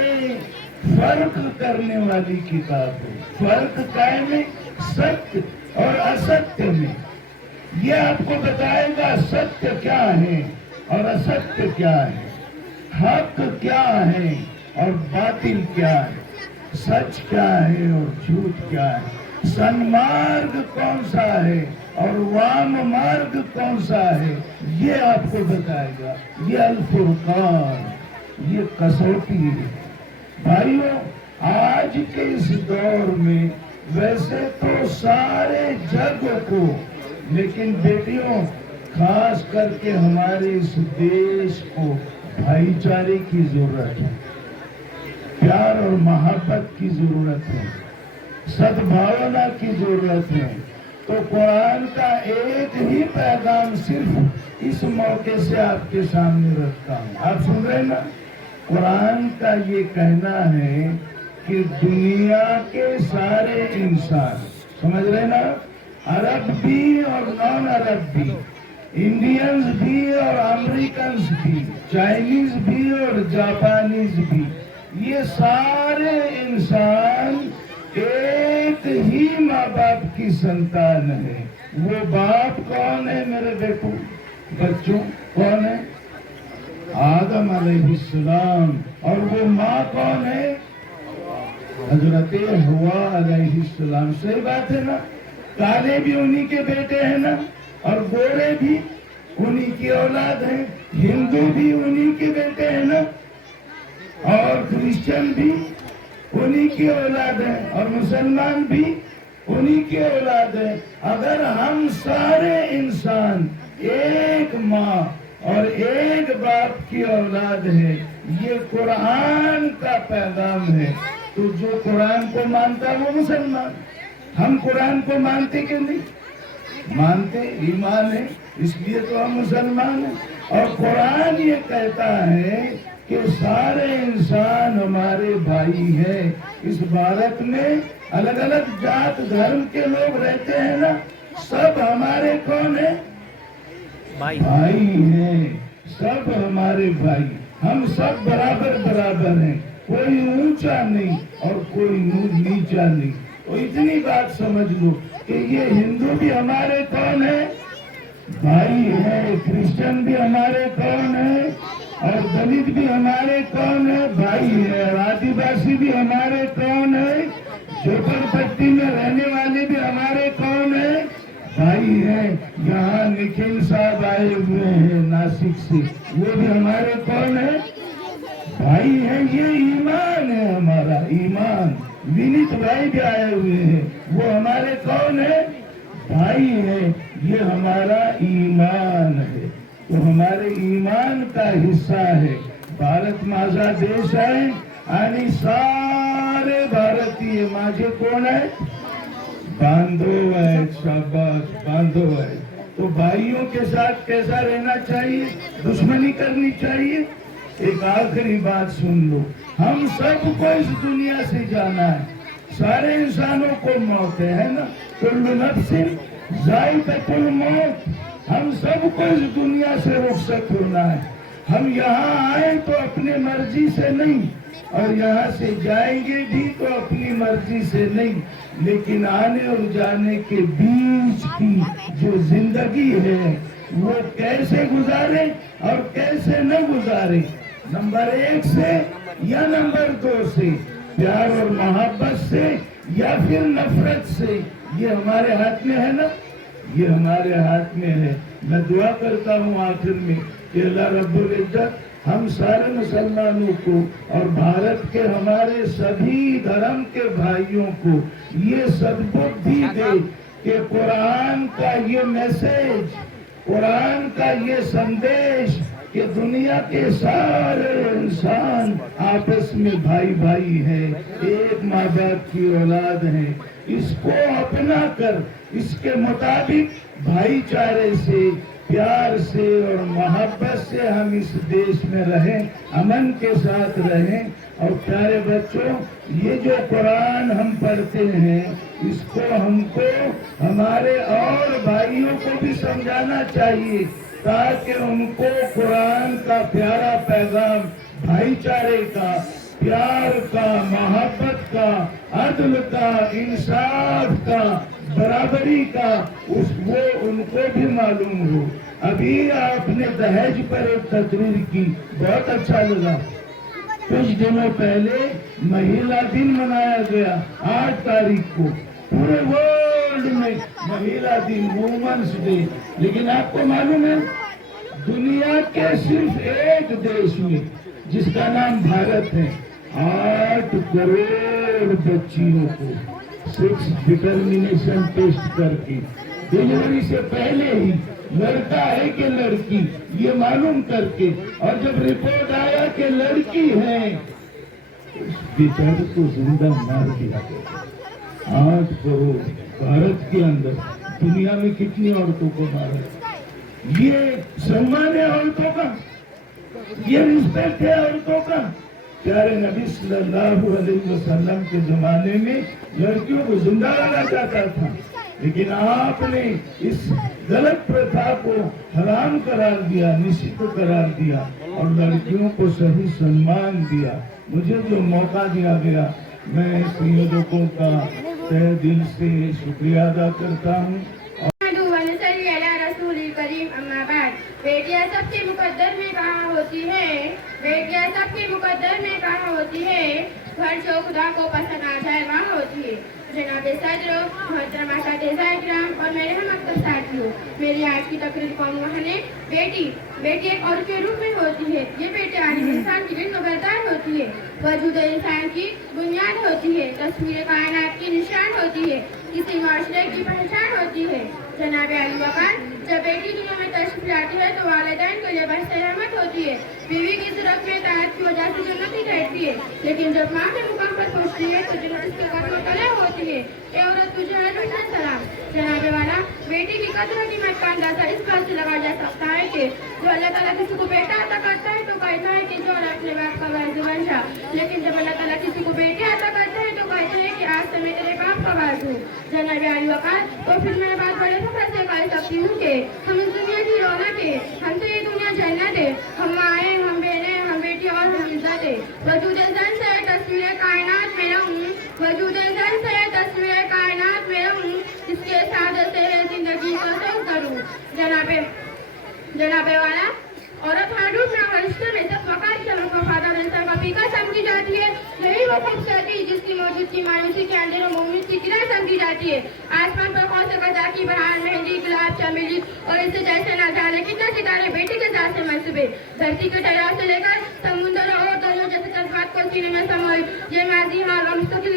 फर्क करने वाली किताब है। फर्क काय में? सत्य और असत्य में। ये आपको बताएगा सत्य क्या है और असत्य क्या है, हक क्या है और बातिल क्या है, सच क्या है और झूठ क्या है, सन्मार्ग कौन सा है और वाम मार्ग कौन सा है, ये आपको बताएगा। ये अल फुरकान, ये कसौटी है। भाइयों, आज के इस दौर में वैसे तो सारे जग को, लेकिन बेटियों खास करके हमारे इस देश को भाईचारे की जरूरत है, प्यार और मोहब्बत की जरूरत है, सद्भावना की जरूरत है। तो कुरान का एक ही पैगाम सिर्फ इस मौके से आपके सामने रखता हूँ। आप सुन रहे ना? कुरान का ये कहना है कि दुनिया के सारे इंसान, समझ रहे ना, अरब भी और नॉन अरब भी, इंडियंस भी और अमेरिकन भी, चाइनीज भी और जापानीज भी, ये सारे इंसान एक ही माँ बाप की संतान है। वो बाप कौन है मेरे बेटू बच्चों? कौन है? आदम अलैहिस्सलाम। और वो माँ कौन है? हजरत हवा अलैहिस्सलाम। सही बात है ना? काले भी उन्हीं के बेटे हैं ना, और गोरे भी उन्हीं की औलाद हैं, हिंदू भी उन्हीं के बेटे हैं ना, और क्रिश्चियन भी उन्हीं की औलाद है, और मुसलमान भी उन्हीं की औलाद है। अगर हम सारे इंसान एक माँ और एक बाप की औलाद है, ये कुरान का पैगाम है, तो जो कुरान को मानता है वो मुसलमान। हम कुरान को मानते क्यों नहीं? मानते, ईमान है, इसलिए तो हम मुसलमान हैं। اور قرآن یہ کہتا ہے کہ سارے انسان ہمارے بھائی ہیں. اس بھارت میں الگ الگ جات دھرم کے لوگ رہتے ہیں نا, سب ہمارے کون ہیں؟ بھائی ہیں. سب ہمارے بھائی, ہم سب برابر برابر ہیں, کوئی اونچا نہیں اور کوئی نیچا نہیں. تو اتنی بات سمجھ لو کہ یہ ہندو بھی ہمارے کون ہے؟ بھائی ہے. کرسچن بھی ہمارے کون ہے؟ اور دلت بھی ہمارے کون ہے؟ بھائی ہے. اور آدیواسی بھی ہمارے کون ہے؟ جھوپڑ پٹی میں رہنے والے بھی ہمارے کون ہے؟ بھائی ہیں. یہاں نکھل صاحب آئے ہوئے ہیں ناسک سے, وہ بھی ہمارے کون ہے؟ بھائی ہیں. یہ ایمان ہے ہمارا, ایمان. ونیت بھائی بھی آئے ہوئے ہیں, وہ ہمارے کون ہے؟ بھائی ہیں. یہ ہمارا ایمان ہے. تو ہمارے ایمان کا حصہ ہے. بھارت مازا دیش ہے आणि سارے بھارتیہ ماجھے کون ہے؟ باندھو ہے. شاباش, باندھو ہے. تو بھائیوں کے ساتھ کیسا رہنا چاہیے؟ دشمنی کرنی چاہیے؟ ایک آخری بات سن لو, ہم سب کو اس دنیا سے جانا ہے. سارے انسانوں کو موت ہے نا, کل نفس ذائقۃ الموت. ہم سب کو اس دنیا سے رخصت ہونا ہے. ہم یہاں آئے تو اپنے مرضی سے نہیں, اور یہاں سے جائیں گے بھی تو اپنی مرضی سے نہیں. لیکن آنے اور جانے کے بیچ کی جو زندگی ہے وہ کیسے گزارے اور کیسے نہ گزارے, نمبر 1 سے یا نمبر 2 سے, پیار اور محبت سے یا پھر نفرت سے, یہ ہمارے ہاتھ میں ہے نا, یہ ہمارے ہاتھ میں ہے. میں دعا کرتا ہوں آخر میں کہ اللہ رب العزت ہم سارے مسلمانوں کو اور بھارت کے ہمارے سبھی دھرم کے بھائیوں کو یہ سدبدھی دے کہ قرآن کا یہ میسج, قرآن کا یہ سندیش کہ دنیا کے سارے انسان آپس میں بھائی بھائی ہیں, ایک ماں باپ کی اولاد ہیں, اس کو اپنا کر اس کے مطابق بھائی چارے سے, پیار سے اور محبت سے ہم اس دیش میں رہیں, امن کے ساتھ رہیں. اور پیارے بچوں, یہ جو قرآن ہم پڑھتے ہیں اس کو ہم کو ہمارے اور بھائیوں کو بھی سمجھانا چاہیے تاکہ ان کو قرآن کا پیارا پیغام بھائی چارے کا, پیار کا, محبت کا, عدل کا, انصاف کا, برابری کا, وہ ان کو بھی معلوم ہو. ابھی آپ نے دہیج پر ایک تقریر کی, بہت اچھا لگا. کچھ دنوں پہلے مہیلا دن منایا گیا 8 تاریخ کو, پورے ورلڈ میں مہیلا دن, وومنس ڈے. لیکن آپ کو معلوم ہے دنیا کے صرف ایک دیش میں جس کا نام بھارت ہے, 8 کروڑ بچیوں کو 6 ڈٹرمنیشن ٹیسٹ کر کے ڈیلیوری سے پہلے ہی لڑکا ہے کہ لڑکی یہ معلوم کر کے, اور جب رپورٹ آیا کہ لڑکی ہے اس بیچارے کو زندہ مار دیا گیا. 8 کروڑ بھارت کے اندر. دنیا میں کتنی عورتوں کو مارا؟ یہ سمان ہے عورتوں کا, یہ رسپیکٹ ہے عورتوں کا. پیارے نبی صلی اللہ علیہ وسلم کے زمانے میں لڑکیوں کو زندہ رکھا جاتا تھا, لیکن آپ نے اس غلط پرتھا کو حرام قرار دیا, نشچت قرار دیا اور لڑکیوں کو صحیح سنمان دیا. مجھے جو موقع دیا گیا میں سیدوں کا تہ دل سے شکریہ ادا کرتا ہوں. بیٹیاں سب کے مقدر میں کہاں ہوتی ہے, بیٹیاں سب کے مقدر میں کہاں ہوتی ہے, گھر جو خدا کو پسند آ جائے وہاں ہوتی ہے. جناب صدر, محترم اساتذہ کرام اور میرے ہم اکثر ساتھیوں, میری آج کی تقریر کا عنوان ہے بیٹی. بیٹی ایک عورت کے روپ میں ہوتی ہے. یہ بیٹی عالم انسان کی دل خبردار ہوتی ہے, وجود انسان کی بنیاد ہوتی ہے, تصویر کائنات کی نشان ہوتی ہے, کسی معاشرے کی پہچان ہوتی ہے. جناب علی وقار, جب بیٹی دنیا میں تشریف لاتی ہے تو والدین کو یہ بحث رحمت ہوتی ہے, بیوی کی ضرورت میں اطاعت کی وجہ سے جنتی رہتی ہے. لیکن جب ماں کے مقام पर पहुँचती है तो जुलूस के कदमों तले होती है। ये औरत तुझे है दुश्मन सलाम। जनाबे वाला, बेटी की कदर कीमत का अंदाजा इस बात से लगाया जा सकता है कि जो अल्लाह ताला किसी को बेटा अता करता है तो कहता है कि जो अपने बाप का वारिस बन जा, लेकिन जब अल्लाह ताला किसी को बेटी अता करता है तो कहता है कि आज से मैं तेरे बाप का वारिस हूँ। जनाबे अली वकार, तो फिर मैं बात बड़े फख्र से कह सकती हूँ कि हम इस दुनिया की रौनक है, हमसे ये दुनिया जन्नत है, हम माएँ, हम बहनें, हम बेटी और हम इज्जत है। वजूद जन से तस्वीर कायनात में रहूँ, वजूद जन से तस्वीर कायनात में रहूँ, इसके साथ से जिंदगी को सौंप करूँ। जनाबे वाला, औरत हाडूब में और रिश्ते में सब वकार के वफादार इंसान का फीका समझी जाती है। यही वो खूबसूरती जिसकी मौजूदगी मायूसी के अंधेरों में उम्मीद की किरण समझी जाती है। आसमान पर कौन से गजा की बहार, मेहंदी, गुलाब, चमेली और इससे जैसे न जाने कितने सितारे बेटी के साथ से मंसूबे। धरती के ठहराव से लेकर समुद्र और दरियों जैसे जज्बात को सीने में समाये ये माजी हाल और मुस्तकिल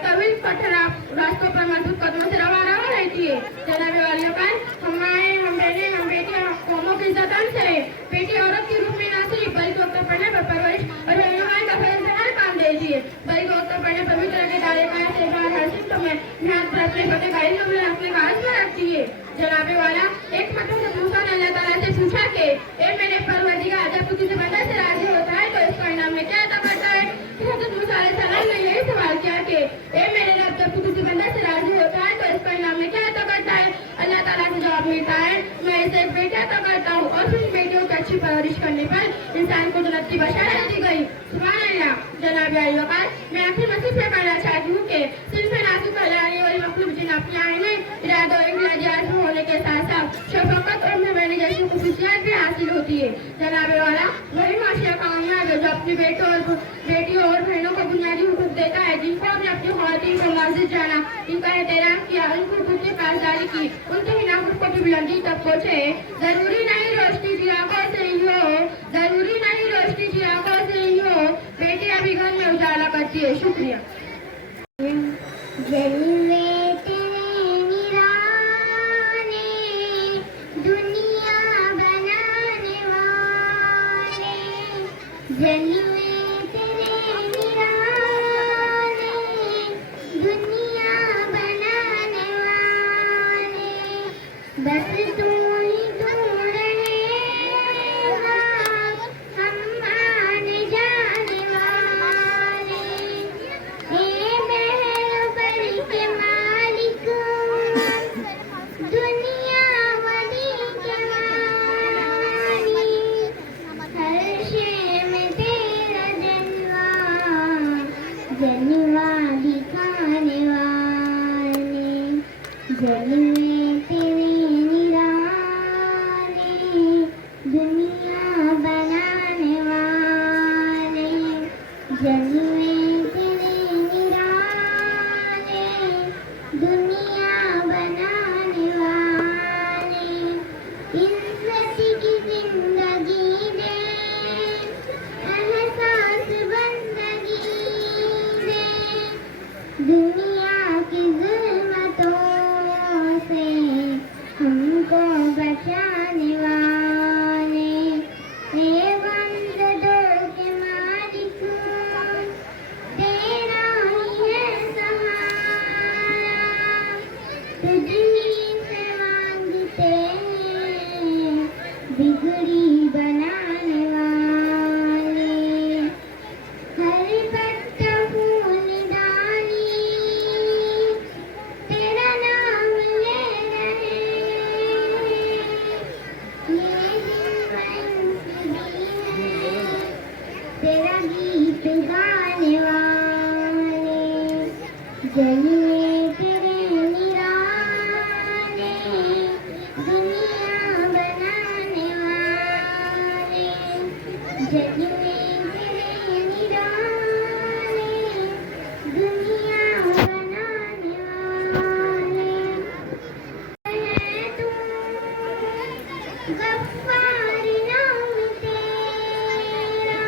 तवील पठरा रास्तों पर मजबूत कदमों से रवाना रहती है। जनाबे वालियों का, हम माएँ, हम बहनें, हम बेटियां कौमों की इज्जत से रहे। बेटी औरत के रूप में न सिर्फ बल्कि वक्त पढ़ने पर परवरिश और रहनुमाई का बेहतर काम देती है, बल्कि वक्त पढ़ने पवित्र के दायरे का से बाहर हर सिमत में ध्यान पर अपने पते का इल्म में रखने का आज़म रखती है। जनाबे वाला, एक मतलब मूसा ने अल्लाह ताला से पूछा कि ए मेरे परवरदिगार, जब तू किसी बंदे से राजी होता है तो इसका इनाम में क्या अता करता है? हज़रत मूसा अलैहिस्सलाम ने यही सवाल किया कि ए मेरे रब, जब तू किसी बंदे से राजी होता है तो इसका इनाम में क्या अता करता है? अल्लाह ताला से जवाब मिलता है, मैं इसे एक बेटी अता करता हूँ और फिर बेटियों की अच्छी परवरिश करने पर इंसान को जन्नत की बशारत दी गई। सुभान अल्लाह। जनाब अली वकार, मैं आखिर मसीह से कहना चाहती हूँ कि सिर्फ नाजुक कहलाने वाली मखलूक जिन अपनी आईने इरादों इखलाजियात में होने के साथ साथ शफकत और मेहरबानी जैसी खुसूसियात भी हासिल होती है। जनाब वाला, वही माशिया कामयाब है जो अपनी बेटियों और बहनों को बुनियादी हुकूक देता है, जिनको हमने अपनी ख़वातीन को मस्जिद जाना, इनका एहतराम किया, उनको खुद की पासदारी की, उनके हिनाफत को भी बुलंदी तक पहुँचे। जरूरी नहीं रोशनी चिरागों से ही हो, जरूरी नहीं रोशनी चिरागों से ही हो, बेटी अभी घर में उजाला करती है। शुक्रिया। जलवे तेरे निराने, दुनिया बनाने वाले, जलवे तेरे निराने, दुनिया बनाने वाले, बस तू ही तू रहेगा, हम आने जाने वाले, हे महल पर के मालिक, दुनिया वाली के वाली, हर शे में तेरा जलवा, जलवा दिखाने वाले, जलवे तेरे निराले, दुनिया बनाने वाले, जलवे तेरे निराले, दुनिया बनाने वाले, इज्जत की जिंदगी दे, एहसास बंदगी दे, दुनिया की जुल्मतों से हमको बचाने वाले, हे बंदों के मालिक, तेरा ही है सहारा, तुझी से मांगते हैं, बिगड़ी बनाने वाले, हर पत्ता फूल डाली, तेरा नाम ले रहे, ये दिल मंसूबी है, तेरा गीत गाने वाले, जलवे तेरे निराले, दुनिया बनाने वाले, जलवे तेरे निराले, दुनिया बनाने वाले, है तू गफ्फार नाम तेरा,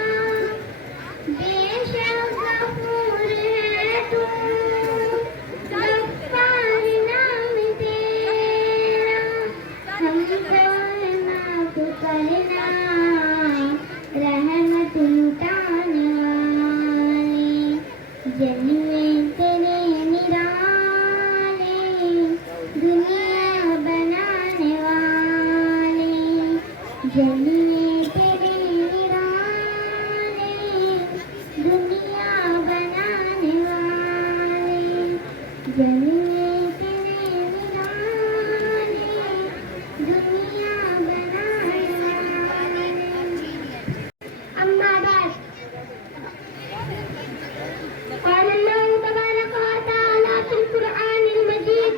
बेशक गफूर है तू, गफ्फार नाम तेरा, हमको माफ करना, रहमतुल जलवे तेरे निराले, दुनिया बनाने वाले, जलवे तेरे निराले, दुनिया बनाने वाले, जलवे तेरे निराले, दुनिया बनाने वाले। अम्मा बाद قال الله تبارك وتعالى في القرآن المجيد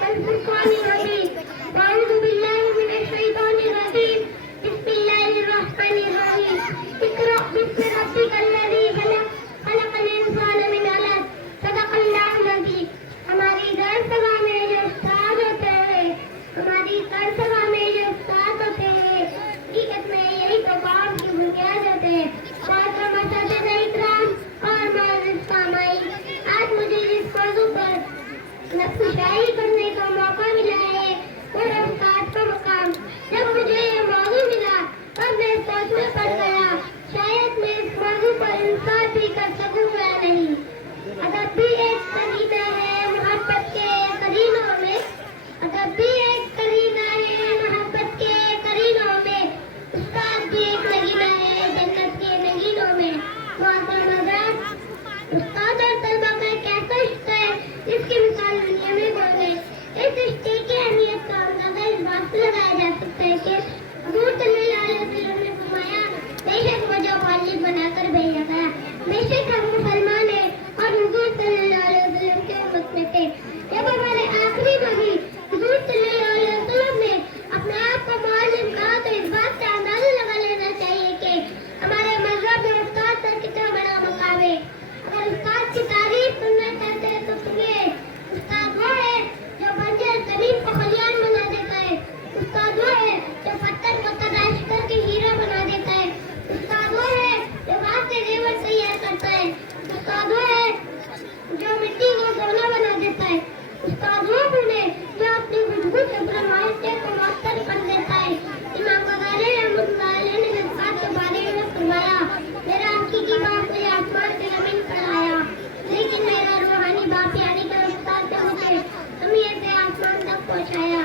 والفرقان الحميد أعوذ بالله من الشيطان الرجيم بسم الله الرحمن الرحيم اقرأ باسم ربك الذي خلق خلق الإنسان من علق صدق الله العظيم. ہماری در سبھا میں جو استاد ہوتے ہیں ہماری در سبھا میں جو استاد ہوتے ہیں حقیقت میں یہی تو قوم کی بنیاد ہوتے ہیں. محترم اساتذہ اکرام اور معزز سامعین، آج مجھے اس موضوع پر نقش شاعری کرنے کا موقع ملا ہے اور استاد کا مقام. جب مجھے یہ موضوع ملا تب میں سوچ میں پڑ گیا شاید میں اس موضوع پر انصاف بھی کر سکوں یا نہیں. ادب بھی ایک قرینہ ہے محبت کے قرینوں میں، ادب بھی ایک قرینہ ہے محبت کے قرینوں میں، استاد بھی ایک نگینہ ہے جنت کے نگینوں میں. محترم حضرات، استاد اور طلبہ کا ایک ایسا رشتہ ہے جس کی مثال دنیا میں کوئی نہیں. اس رشتے کی اہمیت کا اندازہ اس بات سے لگایا جا سکتا ہے کہ حضور صلی اللہ علیہ وسلم نے فرمایا بے شک مجھے والد بنا کر بھیجا گیا، بے شک ہم مسلمان ہیں اور حضور صلی اللہ علیہ وسلم کے امت میں تھے. جب ہمارے آخری نبی حضور صلی اللہ علیہ وسلم نے اپنے آپ کو معلم کہا تو اس بات سے اندازہ لگا لینا چاہیے کہ ہمارے مذہب میں استاد کا کتنا بڑا مقام ہے. اگر استاد کی تعریف سننا چاہتے ہیں تو سنیے. استاد وہ ہے جو بنجر زمین کو خلیان بنا دیتا ہے، استاد وہ ہے جو پتھر کو تراش کر کے ہیرا بنا دیتا ہے، استاد وہ ہے جو بات سے زیور تیار کرتا ہے، استاد وہ ہے جو مٹی کو سونا بنا دیتا ہے، استاد وہ بنے جو اپنی خوشبو سے پورے معاشرے کو معطر کر دیتا ہے. امام غزالی رحمۃ اللہ علیہ نے اس بات کے بارے میں فرمایا میرا حقیقی باپ مجھے آسمان سے زمین پر لایا لیکن میرا روحانی باپ یعنی کہ استاد نے مجھے زمین سے آسمان تک پہنچایا.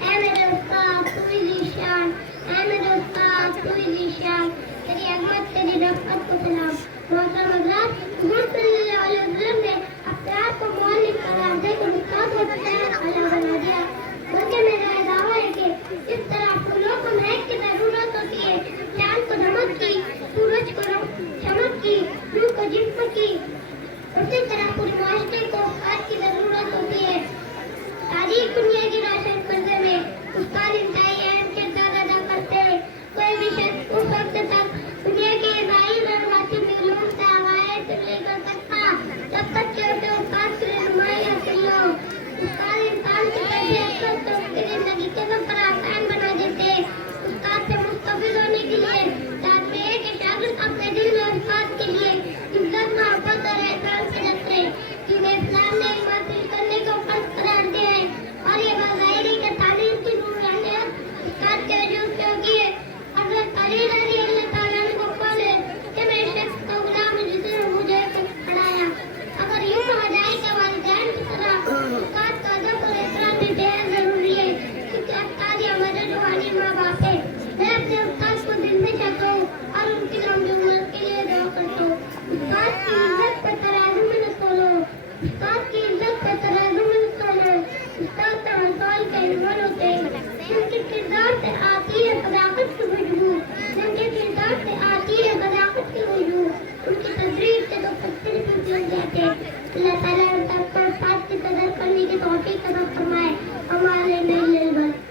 اے میرے استاد تو ہی ذیشان، اے میرے استاد تو ہی ذیشان، تیری عظمت تیری رفعت کو سلام. محترم حضرات، حضور صلی اللہ علیہ وسلم نے اپنے آپ کو معلم قرار دے کر استاد و شیخ اعلیٰ بنا دیا. بلکہ میرا یہ دعویٰ ہے کہ جس طرح پھولوں کو مہک کی ضرورت ہوتی ہے، چاند کو دمک کی، سورج کو چمک کی، روح کو جسم کی، اسی طرح پورے معاشرے کو استاد کی ضرورت ہوتی ہے. تاریخ دنیا کی روشن کرنے میں استاد انتہائی اہم کردار ادا کرتے ہیں. کوئی بھی شخص اس وقت تک دنیا کے ظاہر اور باطن علوم سے آغاز نہیں کر سکتا جب تک کہ اسے استاد کی رہنمائی حاصل ہو. استاد انسان کی تربیت کو اس کی زندگی کے سفر آسان بنا دیتے ہیں. استاد سے مستفید ہونے کے لیے لازمی ہے کہ شاگرد اپنے دل میں استاد کے لیے عزت محبت اور احترام سے رکھے جنہیں اسلام نے علم حاصل کرنے کو فرض قرار دیا ہے. اور یہ بظاہری کے تعلیم کی نورانیت استاد کے وجود سے ہوگی ہے. حضرت علی رضی اللہ تعالیٰ عنہ کو قول ہے کہ میں شخص کا غلام جس نے مجھے پڑھایا. اگر یوں کہا جائے کہ والدین کی طرح استاد کا ادب اور احترام بھی بے حد ضروری ہے کیونکہ استاد یا ہمارے روحانی ماں باپ ہے. میں اپنے استاد کو دل میں چاہتا ہوں اور ان کی لمبی عمر کے لیے دعا کرتا ہوں. استاد کی عزت پر ترازو میں نہ تولو، استاد کی عزت پر ترازو میں نہ تولو. استاد تمثال کے عنوان ہوتے ہیں، ان کے کردار سے آتی ہے صداقت کی خوشبو، ان کے کردار سے آتی ہے صداقت کی خوشبو، ان کی تدریس سے تو پتھر بھی پھول جاتے ہیں. اللہ تعالیٰ ہم سب کو استاد کی قدر کرنے کی توفیق عطا فرمائے. ہمارے لیے بس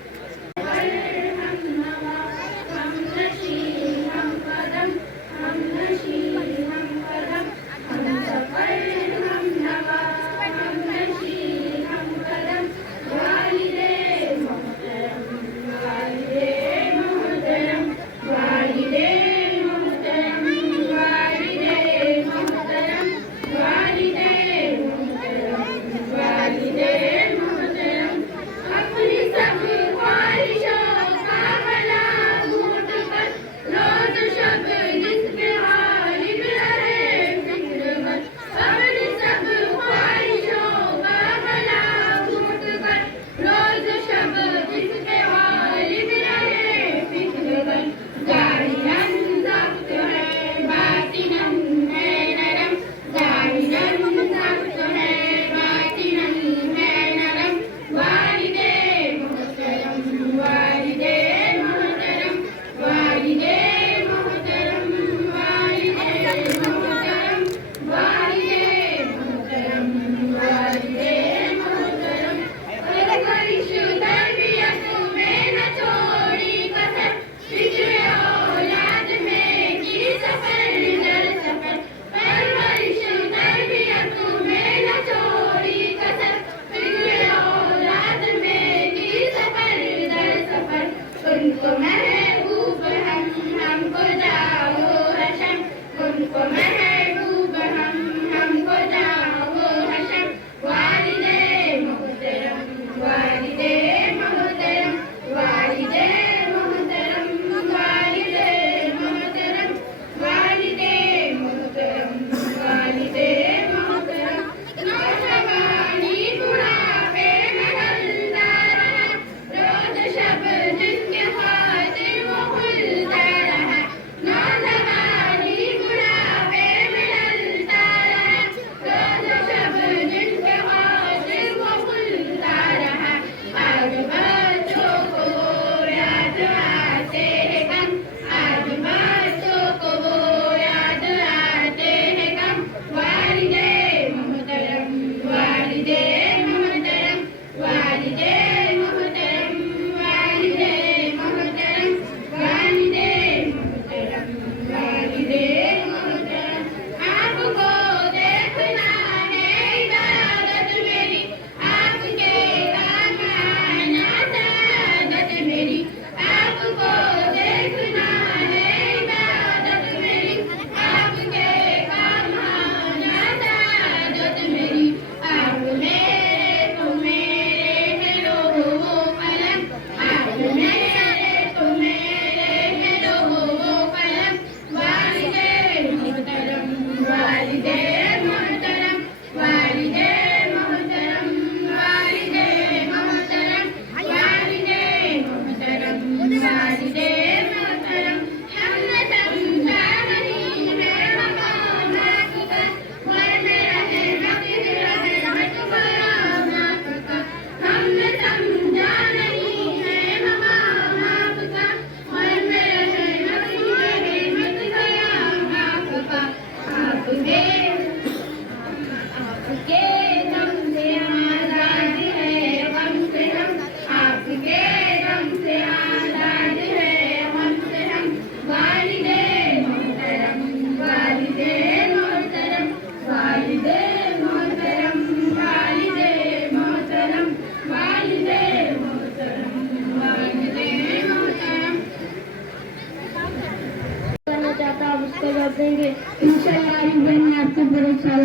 उसको देंगे इंशाअल्लाह मैंने आपको बड़े साल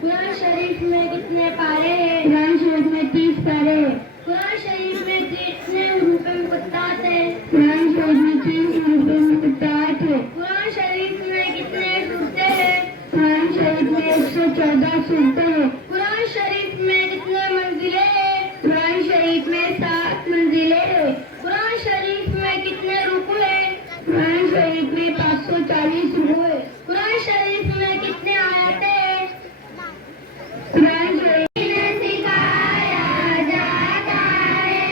कुरान शरीफ में कितने पारे हैं? कुरान शरीफ में 30 पारे हैं। कुरान शरीफ में कितने रुपए मुकद्दस है? कुरान शरीफ में 30 रुपए मुकद्दस है। कुरान शरीफ में कितने सूरतें हैं? कुरान शरीफ में 114 सूरतें हैं। कुरान शरीफ में कितने मंजिलें हैं? कुरान शरीफ में 7 मंजिलें हैं। कुरान शरीफ में कितने रुकू हैं? कुरान शरीफ में 540 रुकू है। कुरान शरीफ में कितने आयतें हैं? कुरान शरीफ में सिखाया जाता है।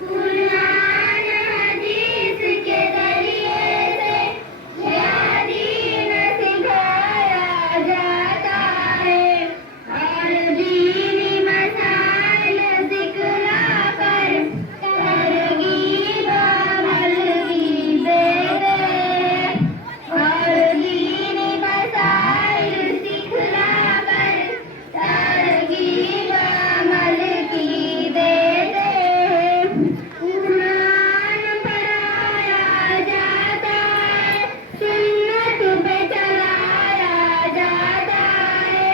कुरान हदीस के जरिए से यह दीन सिखाया जाता है और दीनी मसाइल सिखला कर तरगीब अमल की देते और दीनी मसाइल सिखला कर तरगीब अमल की देते। कुरान पढ़ाया जाता है, सुन्नत पे चलाया जाता है।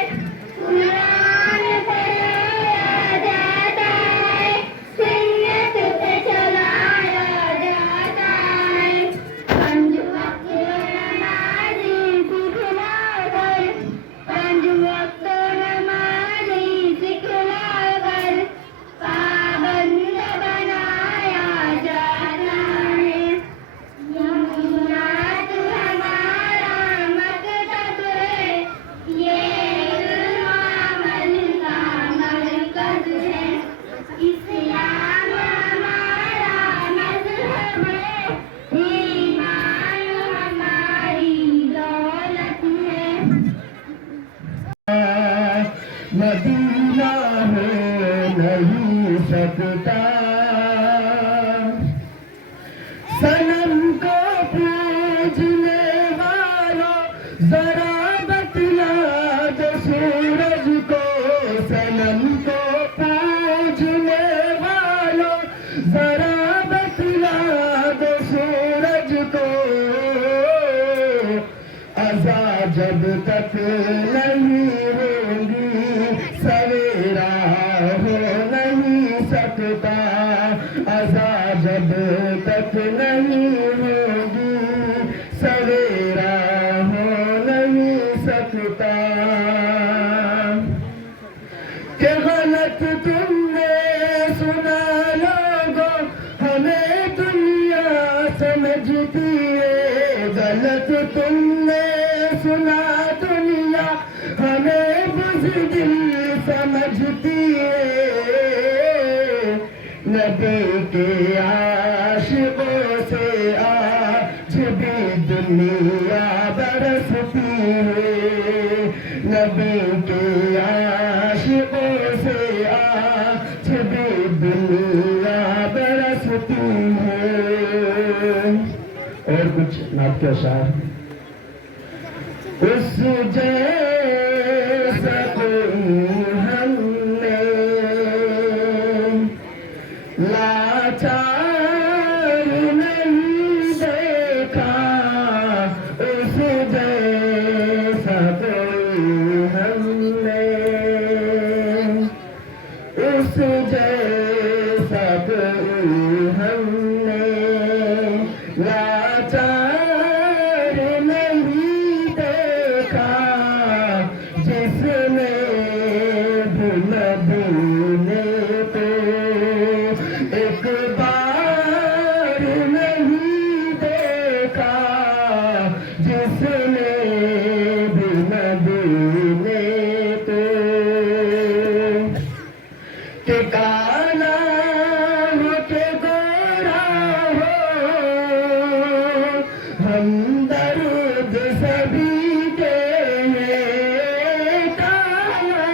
कुरान पढ़ाया जाता है, सुन्नत पे चलाया जाता है। 5 वक्त नमाज़ी सिखला कर, 5 वक्त नमाज़ी सिखला कर पाबंद बनाया जाता है। यमुनात हमारा मकतब है, ये इल्म अमल का मरकज़ है। इस्लाम हमारा मज़हब है, ईमान हमारी दौलत है। मदीना हो नहीं सकता, सनम को पूजने वालों जरा बतला दो सूरज को। सनम को पूजने वालों जरा बतला दो सूरज को। अज़ा जब तक नहीं होगी सवेरा हो नहीं सकता। अज़ा जब तक नहीं होगी सवेरा हो नहीं सकता। कि गलत तुमने सुना लोगों, हमें दुनिया समझती है। गलत तुमने सुना दुनिया, हमें बुज़दिल समझती है। नबी के आशिकों से आज भी दुनिया बरसती है। नबी के आशिकों से आज भी दुनिया बरसती है। और कुछ नात के अशार। उस जैसा कोई हमने लाचार नहीं देखा। उस जैसा कोई हमने, उस जैसा कोई हमने लाचार नहीं देखा। उसने भी मदीने को कि काला हो के गोरा हो, हम दर्द सभी के हैं। काला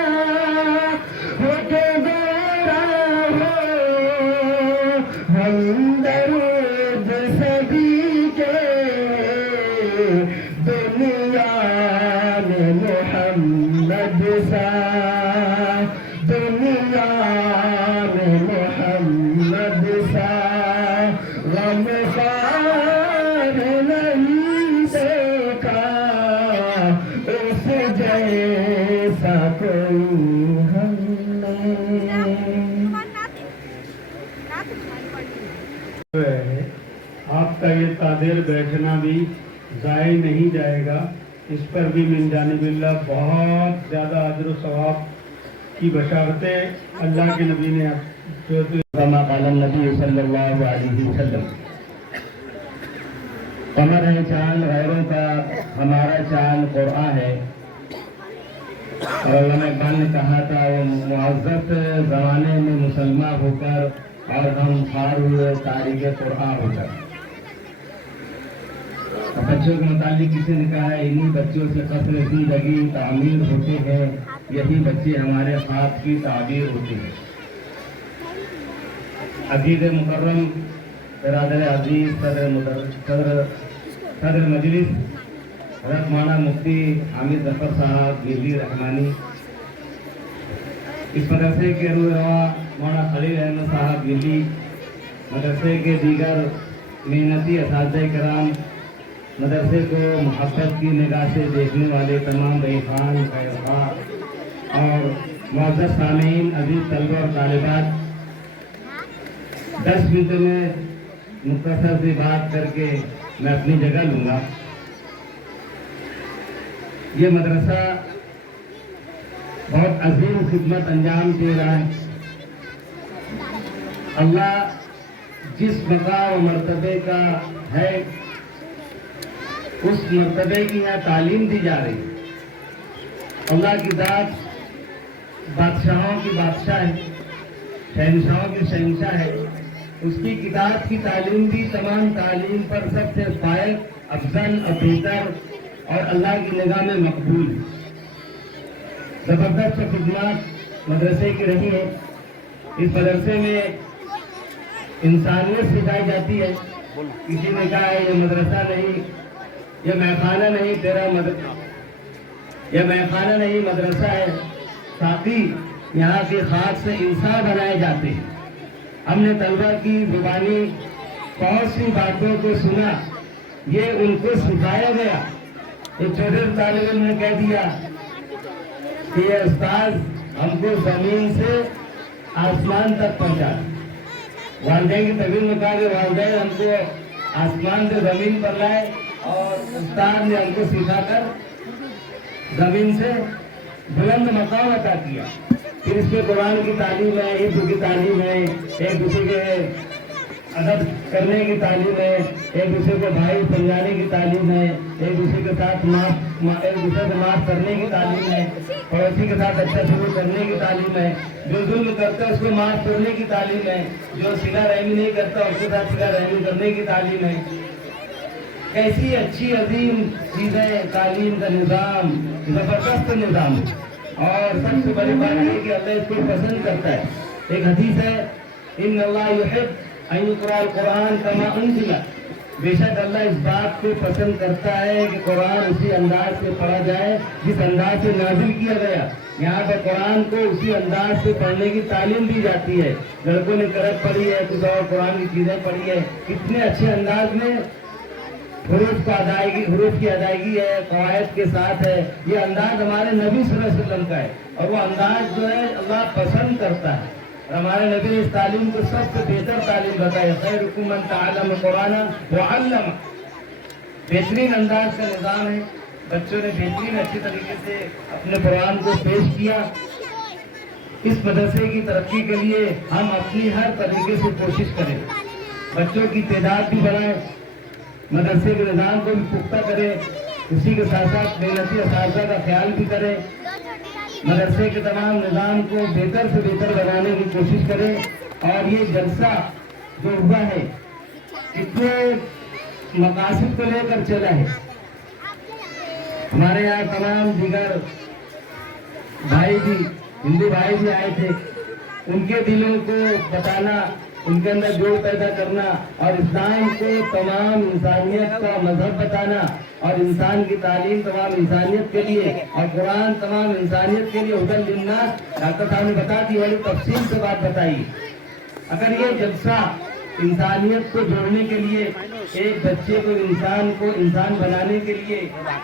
हो के गोरा हो, हम दर्द सभी के हैं। दुनिया में मोहम्मद सा, दुनिया में मोहम्मद सा गमखार नहीं देखा, उस जैसा कोई हमने। आपका ये तादेर बैठना भी ज़ाय नहीं जाएगा, इस पर भी मिन जानिबिल्लाह बहुत ज़्यादा अजर व सवाब की बशारतें अल्लाह के नबी ने जो कमा क़ाल नबी सल्लल्लाहु अलैहि वसल्लम, कमर है चांद गैरों का, हमारा चांद कुरान है। और अल्लामा इकबाल ने कहा था, वो मुअज़्ज़ज़ ज़माने में मुसलमान होकर और हम खार हुए तारीख़ कुरान होकर। बच्चों के मुतालिक किसी ने कहा है, इन्हीं बच्चों से क़स्र ज़िंदगी तामीर होते हैं, यही बच्चे हमारे ख्वाब की ताबीर होते हैं। अजीज़ मुकर्रम बिरादर अजीज़ सदर मजलिस हज़रत मौलाना मुफ्ती हामिद ज़फ़र साहब गिरवी रहमानी, इस मदरसे के रूहरवा मौलाना खलील अहमद साहब गिरवी, मदरसे के दीगर मेहनती असातिज़े कराम, मदरसे को मोहब्बत की निगाह से देखने वाले तमाम रईखान खैरखा और मुअज़्ज़ज़ सामीन, अज़ीज़ तलबा और तालिबात, 10 मिनट में मुख्तसर सी बात करके मैं अपनी जगह लूँगा। ये मदरसा बहुत अजीम खिदमत अंजाम दे रहा है। अल्लाह जिस मकाम और मर्तबे का है, उस मर्तबे की यहाँ तालीम दी जा रही है। अल्लाह की ज़ात बादशाहों की बादशाह है, शहंशाहों की शहंशाह है। उसकी किताब की तालीम भी तमाम तालीम पर सबसे फायद, अफजल और बेहतर और अल्लाह की निगाह में मकबूल है। ज़बरदस्त खिदमत मदरसे की रही है। इस मदरसे में इंसानियत सिखाई जाती है। किसी ने कहा है ये मदरसा नहीं, ये महखाना नहीं, तेरा ये महखाना नहीं, मदरसा है। ताकि यहाँ के खास से इंसान बनाए जाते हैं। हमने तलबा की जुबानी बहुत सी बातों को सुना, ये उनको सिखाया गया। एक छोटे तालिब इल्म ने कह दिया कि ये उस्ताद हमको जमीन से आसमान तक पहुंचा। वालिदैन की तबीर में कहा कि वालिदैन हमको आसमान से जमीन पर लाए और उस्ताद ने हमको सिखाकर जमीन से बुलंद मकाम अता किया। फिर इसमें कुरान की तालीम है, इल्म की तालीम है, एक दूसरे के अदब करने की तालीम है, एक दूसरे को भाई समझाने की तालीम है, एक दूसरे के साथ एक दूसरे को माफ करने की तालीम है, पड़ोसी के साथ अच्छा सलूक करने की तालीम है, जो जुल्म करता है उसको माफ करने की तालीम है, जो सिला रहमी नहीं करता उसके साथ सिला रहमी करने की तालीम है। कैसी अच्छी अजीम चीज़ें, तालीम का निज़ाम, ज़बरदस्त निज़ाम। और सबसे बड़ी बात है कि अल्लाह इसको पसंद करता है। एक हदीस है, इन्न अल्लाह युहिब्बु अन युक़रअल कुरान कमा उन्ज़िला। बेशक अल्लाह इस बात को पसंद करता है कि कुरान उसी अंदाज से पढ़ा जाए जिस अंदाज से नाजिल किया गया। यहाँ पर कुरान को उसी अंदाज से पढ़ने की तालीम दी जाती है। लड़कों ने करत पढ़ी है, कुछ और कुरान की चीज़ें पढ़ी है, कितने अच्छे अंदाज में हुरूफ की अदायगी है, कवायद के साथ है। ये अंदाज हमारे नबी सल्लल्लाहु अलैहि वसल्लम का है और वो अंदाज जो है अल्लाह पसंद करता है। और हमारे नबी ने इस तालीम को सबसे बेहतर तालीम बताई, खैरुकुम मन तअल्लम कुरान व अल्लम। बेहतरीन अंदाज का निज़ाम है। बच्चों ने बेहतरीन अच्छे तरीके से अपने कुरान को पेश किया। इस मदरसे की तरक्की के लिए हम अपनी हर तरीके से कोशिश करें, बच्चों की तादाद भी बढ़ाएं, मदरसे के निज़ाम को भी पुख्ता करें, اسی کے ساتھ ساتھ محنتی اساتذہ کا خیال بھی کریں، مدرسے کے تمام نظام کو بہتر سے بہتر بنانے کی کوشش کریں، اور یہ جلسہ جو ہوا ہے اتنے مقاصد کو لے کر چلا ہے۔ ہمارے یہاں تمام دیگر بھائی بھی، ہندو بھائی بھی آئے تھے، ان کے دلوں کو بتانا، ان کے اندر جوڑ پیدا کرنا، اور اسلام کو تمام انسانیت کا مذہب بتانا، اور انسان کی تعلیم تمام انسانیت کے لیے، اور قرآن تمام انسانیت کے لیے ہدی للناس۔ ڈاکٹر صاحب نے بتا دی، بڑی تفصیل سے بات بتائی۔ اگر یہ جلسہ انسانیت کو جوڑنے کے لیے، ایک بچے کو انسان بنانے کے لیے،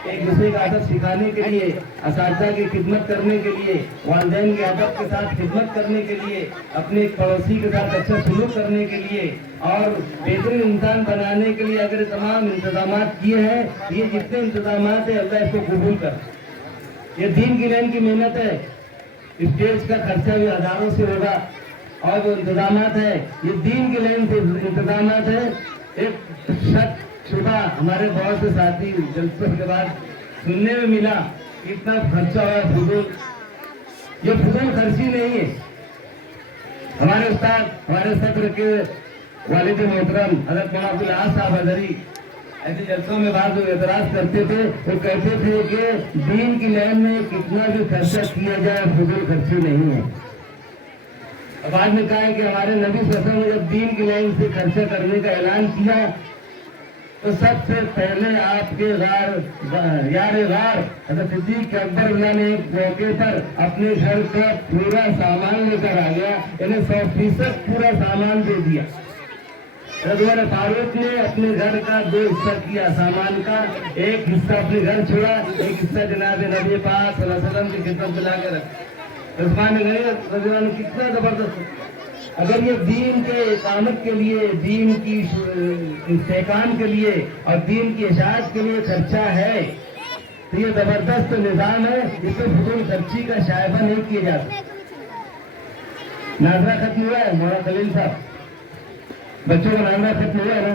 ایک دوسرے کا ادب سکھانے کے لیے، اساتذہ کی خدمت کرنے کے لیے، والدین کے ادب کے ساتھ خدمت کرنے کے لیے، اپنے پڑوسی کے ساتھ اچھا سلوک کرنے کے لیے، اور بہترین انسان بنانے کے لیے اگر تمام انتظامات کیے ہیں، یہ جتنے انتظامات ہیں اللہ اس کو قبول کر۔ یہ دین کی لین کی محنت ہے، اسٹیج کا خرچہ بھی ہزاروں سے ہوگا، اور جو انتظامات ہیں یہ دین کے لین سے انتظامات ہیں۔ ایک شک شبہ ہمارے بہت سے ساتھی جلسے کے بعد سننے میں ملا کہ اتنا خرچہ ہوا فضول، یہ فضول خرچی نہیں ہے۔ ہمارے استاد، ہمارے صدر کے والد محترم حضرت مولانا عبدالعال صاحب حضری ایسے جلسوں میں بعض لوگ اعتراض کرتے تھے، وہ کہتے تھے کہ دین کی لین میں کتنا بھی خرچہ کیا جائے فضول خرچی نہیں ہے۔ بعد میں کہا ہے کہ ہمارے نبی صلی اللہ علیہ وسلم نے جب دین کی لائن سے خرچہ کرنے کا اعلان کیا تو سب سے پہلے آپ کے یار غار حضرت صدیق اکبر اللہ نے ایک موقع پر اپنے گھر کا پورا سامان لے کر آ گیا، انہیں 100% پورا سامان دے دیا۔ حضرت عمر فاروق نے اپنے گھر کا 2 حصہ کیا سامان کا، ایک حصہ اپنے گھر چھوڑا، ایک حصہ جناب نبی پاک صلی اللہ علیہ وسلم کی خدمت میں لا کے رکھا۔ عثمان غنی رضی اللہ عنہ کتنا زبردست۔ اگر یہ دین کے اقامت کے لیے، دین کی استحکام کے لیے اور دین کی اشاعت کے لیے خرچہ ہے تو یہ زبردست نظام ہے، اس میں فضول خرچی کا شائبہ نہیں کیا جاتا۔ ناظرہ ختم ہوا ہے مولانا خلیل صاحب، بچوں کا ناظرہ ختم ہوا ہے نا؟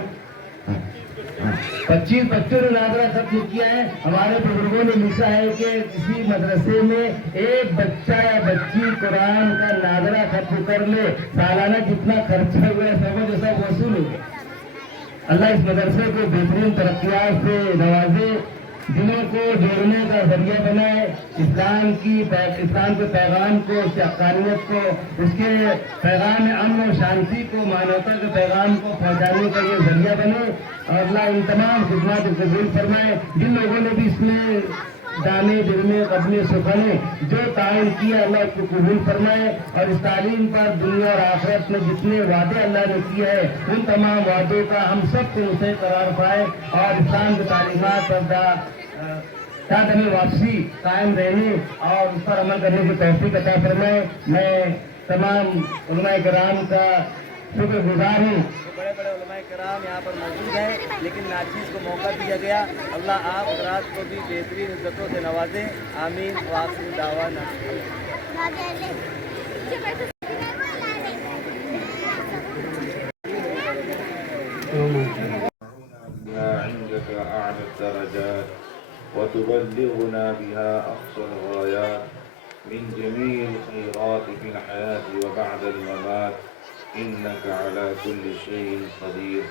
25 بچوں نے ناظرہ ختم کیا ہے۔ ہمارے بزرگوں نے لکھا ہے کہ کسی مدرسے میں ایک بچہ یا بچی قرآن کا ناظرہ ختم کر لے، سالانہ جتنا خرچہ ہوا ہے سمجھ سب وصول ہو گیا۔ اللہ اس مدرسے کو بہترین ترقیات سے نوازے، دلوں کو جوڑنے کا ذریعہ بنائے، اسلام کے پیغام کو، اس کی حقانیت کو، اس کے پیغام امن و شانتی کو، مانوتا کے پیغام کو پہنچانے کا یہ ذریعہ بنے، اور اللہ ان تمام خدمات کو قبول فرمائے۔ جن لوگوں نے بھی اس میں دانے دل میں قدمے سکھانے جو تعین کیا، اللہ اس کو قبول فرمائے، اور اس تعلیم پر دنیا اور آخرت میں جتنے وعدے اللہ نے کیے ہیں ان تمام وعدوں کا ہم سب کو اسے قرار پائے، اور اسلام کی تعلیمات پر ہمیں واپسی قائم رہنے اور اس پر عمل کرنے کی توفیق عطا فرمائے۔ میں تمام علماء کرام کا شکر گزار ہوں۔ بڑے بڑے علماء کرام یہاں پر موجود ہیں، لیکن ناچیز کو موقع دیا گیا۔ اللہ آپ حضرات کو بھی بہترین عزتوں سے نوازے، آمین۔ وآخر دعوانا عندك أعلى الدرجات وتبلغنا بها أقصى الغايات من جميع الخيرات في الحياة وبعد الممات إنك على كل شيء قدير.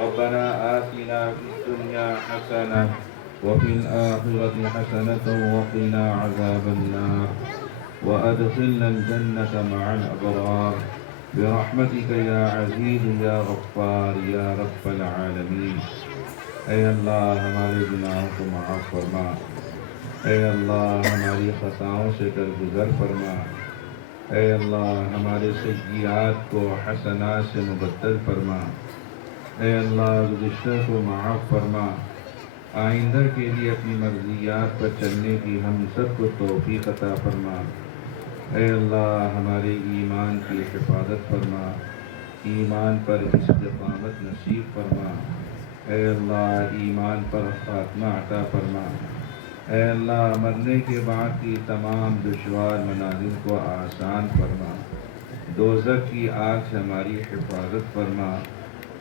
ربنا آتنا في الدنيا حسنة وفي الآخرة حسنة وقنا عذاب النار وأدخلنا الجنة مع الأبرار برحمتك يا عزيز يا غفار يا رب العالمين. اے اللہ ہمارے گناہوں کو معاف فرما، اے اللہ ہماری خطاؤں سے درگزر فرما، اے اللہ ہمارے سیئات کو حسنات سے مبدل فرما، اے اللہ گزشتہ کو معاف فرما، آئندہ کے لیے اپنی مرضیات پر چلنے کی ہم سب کو توفیق عطا فرما، اے اللہ ہمارے ایمان کی حفاظت فرما، ایمان پر استقامت نصیب فرما، اے اللہ ایمان پر خاتمہ عطا فرما، اے اللہ مرنے کے بعد کی تمام دشوار منازل کو آسان فرما، دوزخ کی آگ سے ہماری حفاظت فرما،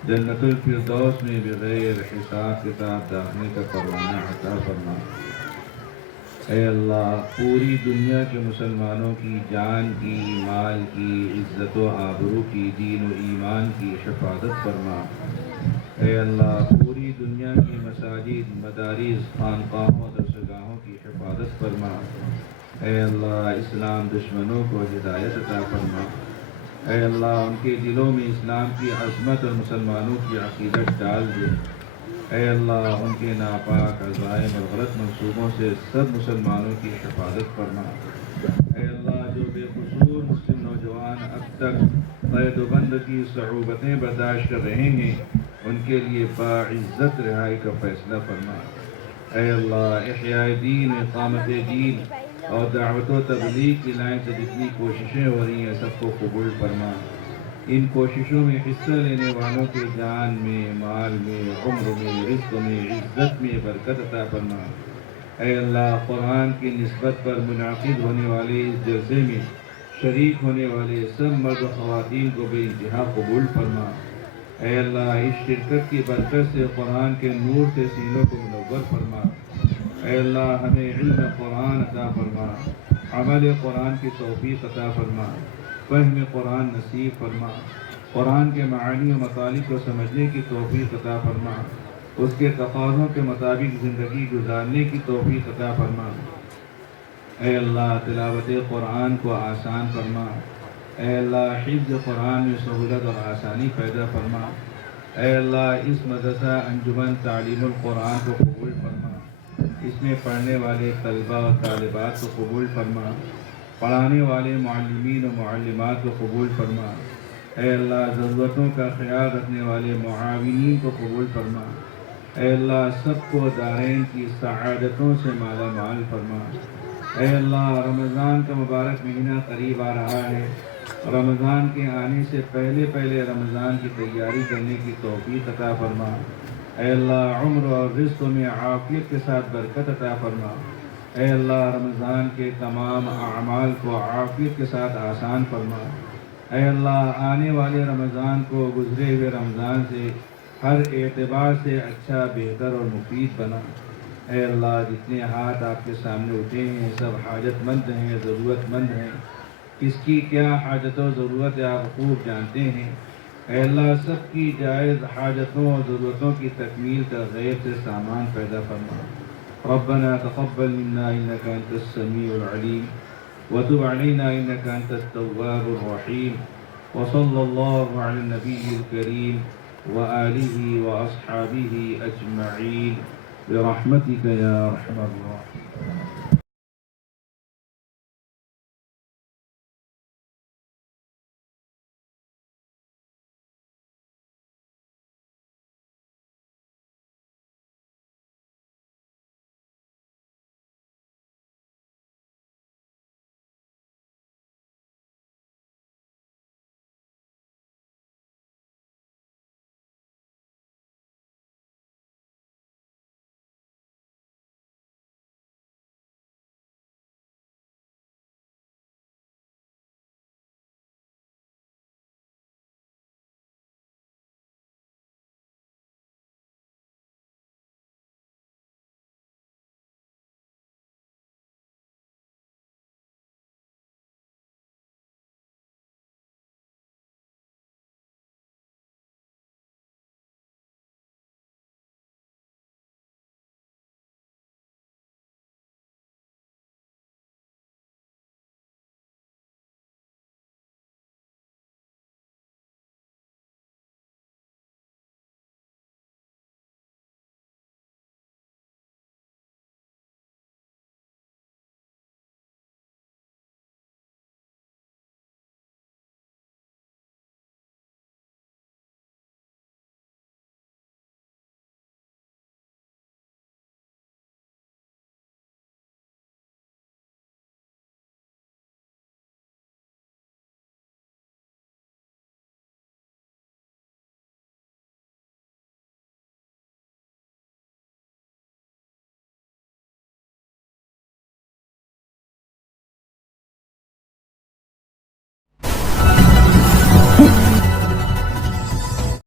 جنت الفردوس میں بغیر حساب کتاب داخلے کا پروانہ عطا فرما۔ اے اللہ پوری دنیا کے مسلمانوں کی جان کی، مال کی، عزت و آبرو کی، دین و ایمان کی حفاظت فرما۔ اے اللہ پوری دنیا کی مساجد، مدارس، خانقاہوں اور درسگاہوں کی حفاظت فرما۔ اے اللہ اسلام دشمنوں کو ہدایت عطا فرما۔ اے اللہ ان کے دلوں میں اسلام کی عظمت اور مسلمانوں کی عقیدت ڈال دے۔ اے اللہ ان کے ناپاک عزائم اور غلط منصوبوں سے سب مسلمانوں کی حفاظت فرما۔ اے اللہ جو بے قصور مسلم نوجوان اب تک قید و بند کی صعوبتیں برداشت کر رہے ہیں، ان کے لیے باعزت رہائی کا فیصلہ فرما۔ اے اللہ احیاء دین، اقامت دین اور دعوت و تبلیغ کی لائن سے جتنی کوششیں ہو رہی ہیں سب کو قبول فرما۔ ان کوششوں میں حصہ لینے والوں کے جان میں، مال میں، عمر میں، رزق میں، عزت میں برکت عطا فرما۔ اے اللہ قرآن کی نسبت پر منعقد ہونے والے اس جلسے میں شریک ہونے والے سب مرد و خواتین کو بے انتہا قبول فرما۔ اے اللہ اس شرکت کی برکت سے قرآن کے نور سے سینوں کو منور فرما۔ اے اللہ ہمیں علم قرآن عطا فرما، عمل قرآن کی توفیق عطا فرما، فہم قرآن نصیب فرما، قرآن کے معانی و مطالب کو سمجھنے کی توفیق عطا فرما، اس کے تقاضوں کے مطابق زندگی گزارنے کی توفیق عطا فرما۔ اے اللہ تلاوت قرآن کو آسان فرما۔ اے اللہ حفظ قرآن میں سہولت اور آسانی پیدا فرما۔ اے اللہ اس مدرسہ انجمن تعلیم القرآن کو قبول فرما، اس میں پڑھنے والے طلبہ اور طالبات کو قبول فرما، پڑھانے والے معلمین و معلمات کو قبول فرما۔ اے اللہ ضرورتوں کا خیال رکھنے والے معاونین کو قبول فرما۔ اے اللہ سب کو دارین کی سعادتوں سے مالا مال فرما۔ اے اللہ رمضان کا مبارک مہینہ قریب آ رہا ہے، رمضان کے آنے سے پہلے پہلے رمضان کی تیاری کرنے کی توفیق عطا فرما۔ اے اللہ عمر اور رزق میں عافیت کے ساتھ برکت عطا فرما۔ اے اللہ رمضان کے تمام اعمال کو عافیت کے ساتھ آسان فرما۔ اے اللہ آنے والے رمضان کو گزرے ہوئے رمضان سے ہر اعتبار سے اچھا، بہتر اور مفید بنا۔ اے اللہ جتنے ہاتھ آپ کے سامنے اٹھے ہیں سب حاجت مند ہیں، ضرورت مند ہیں، کس کی کیا حاجت و ضرورت ہے آپ خوب جانتے ہیں۔ اے اللہ سب کی جائز حاجتوں اور ضرورتوں کی تکمیل کا غیب سے سامان پیدا فرما۔ ربنا تقبل منا انك انت السميع العليم وتب علينا انك انت التواب الرحيم وصلى الله على النبي الكريم وآله وأصحابه أجمعين برحمتك يا أرحم الراحمين۔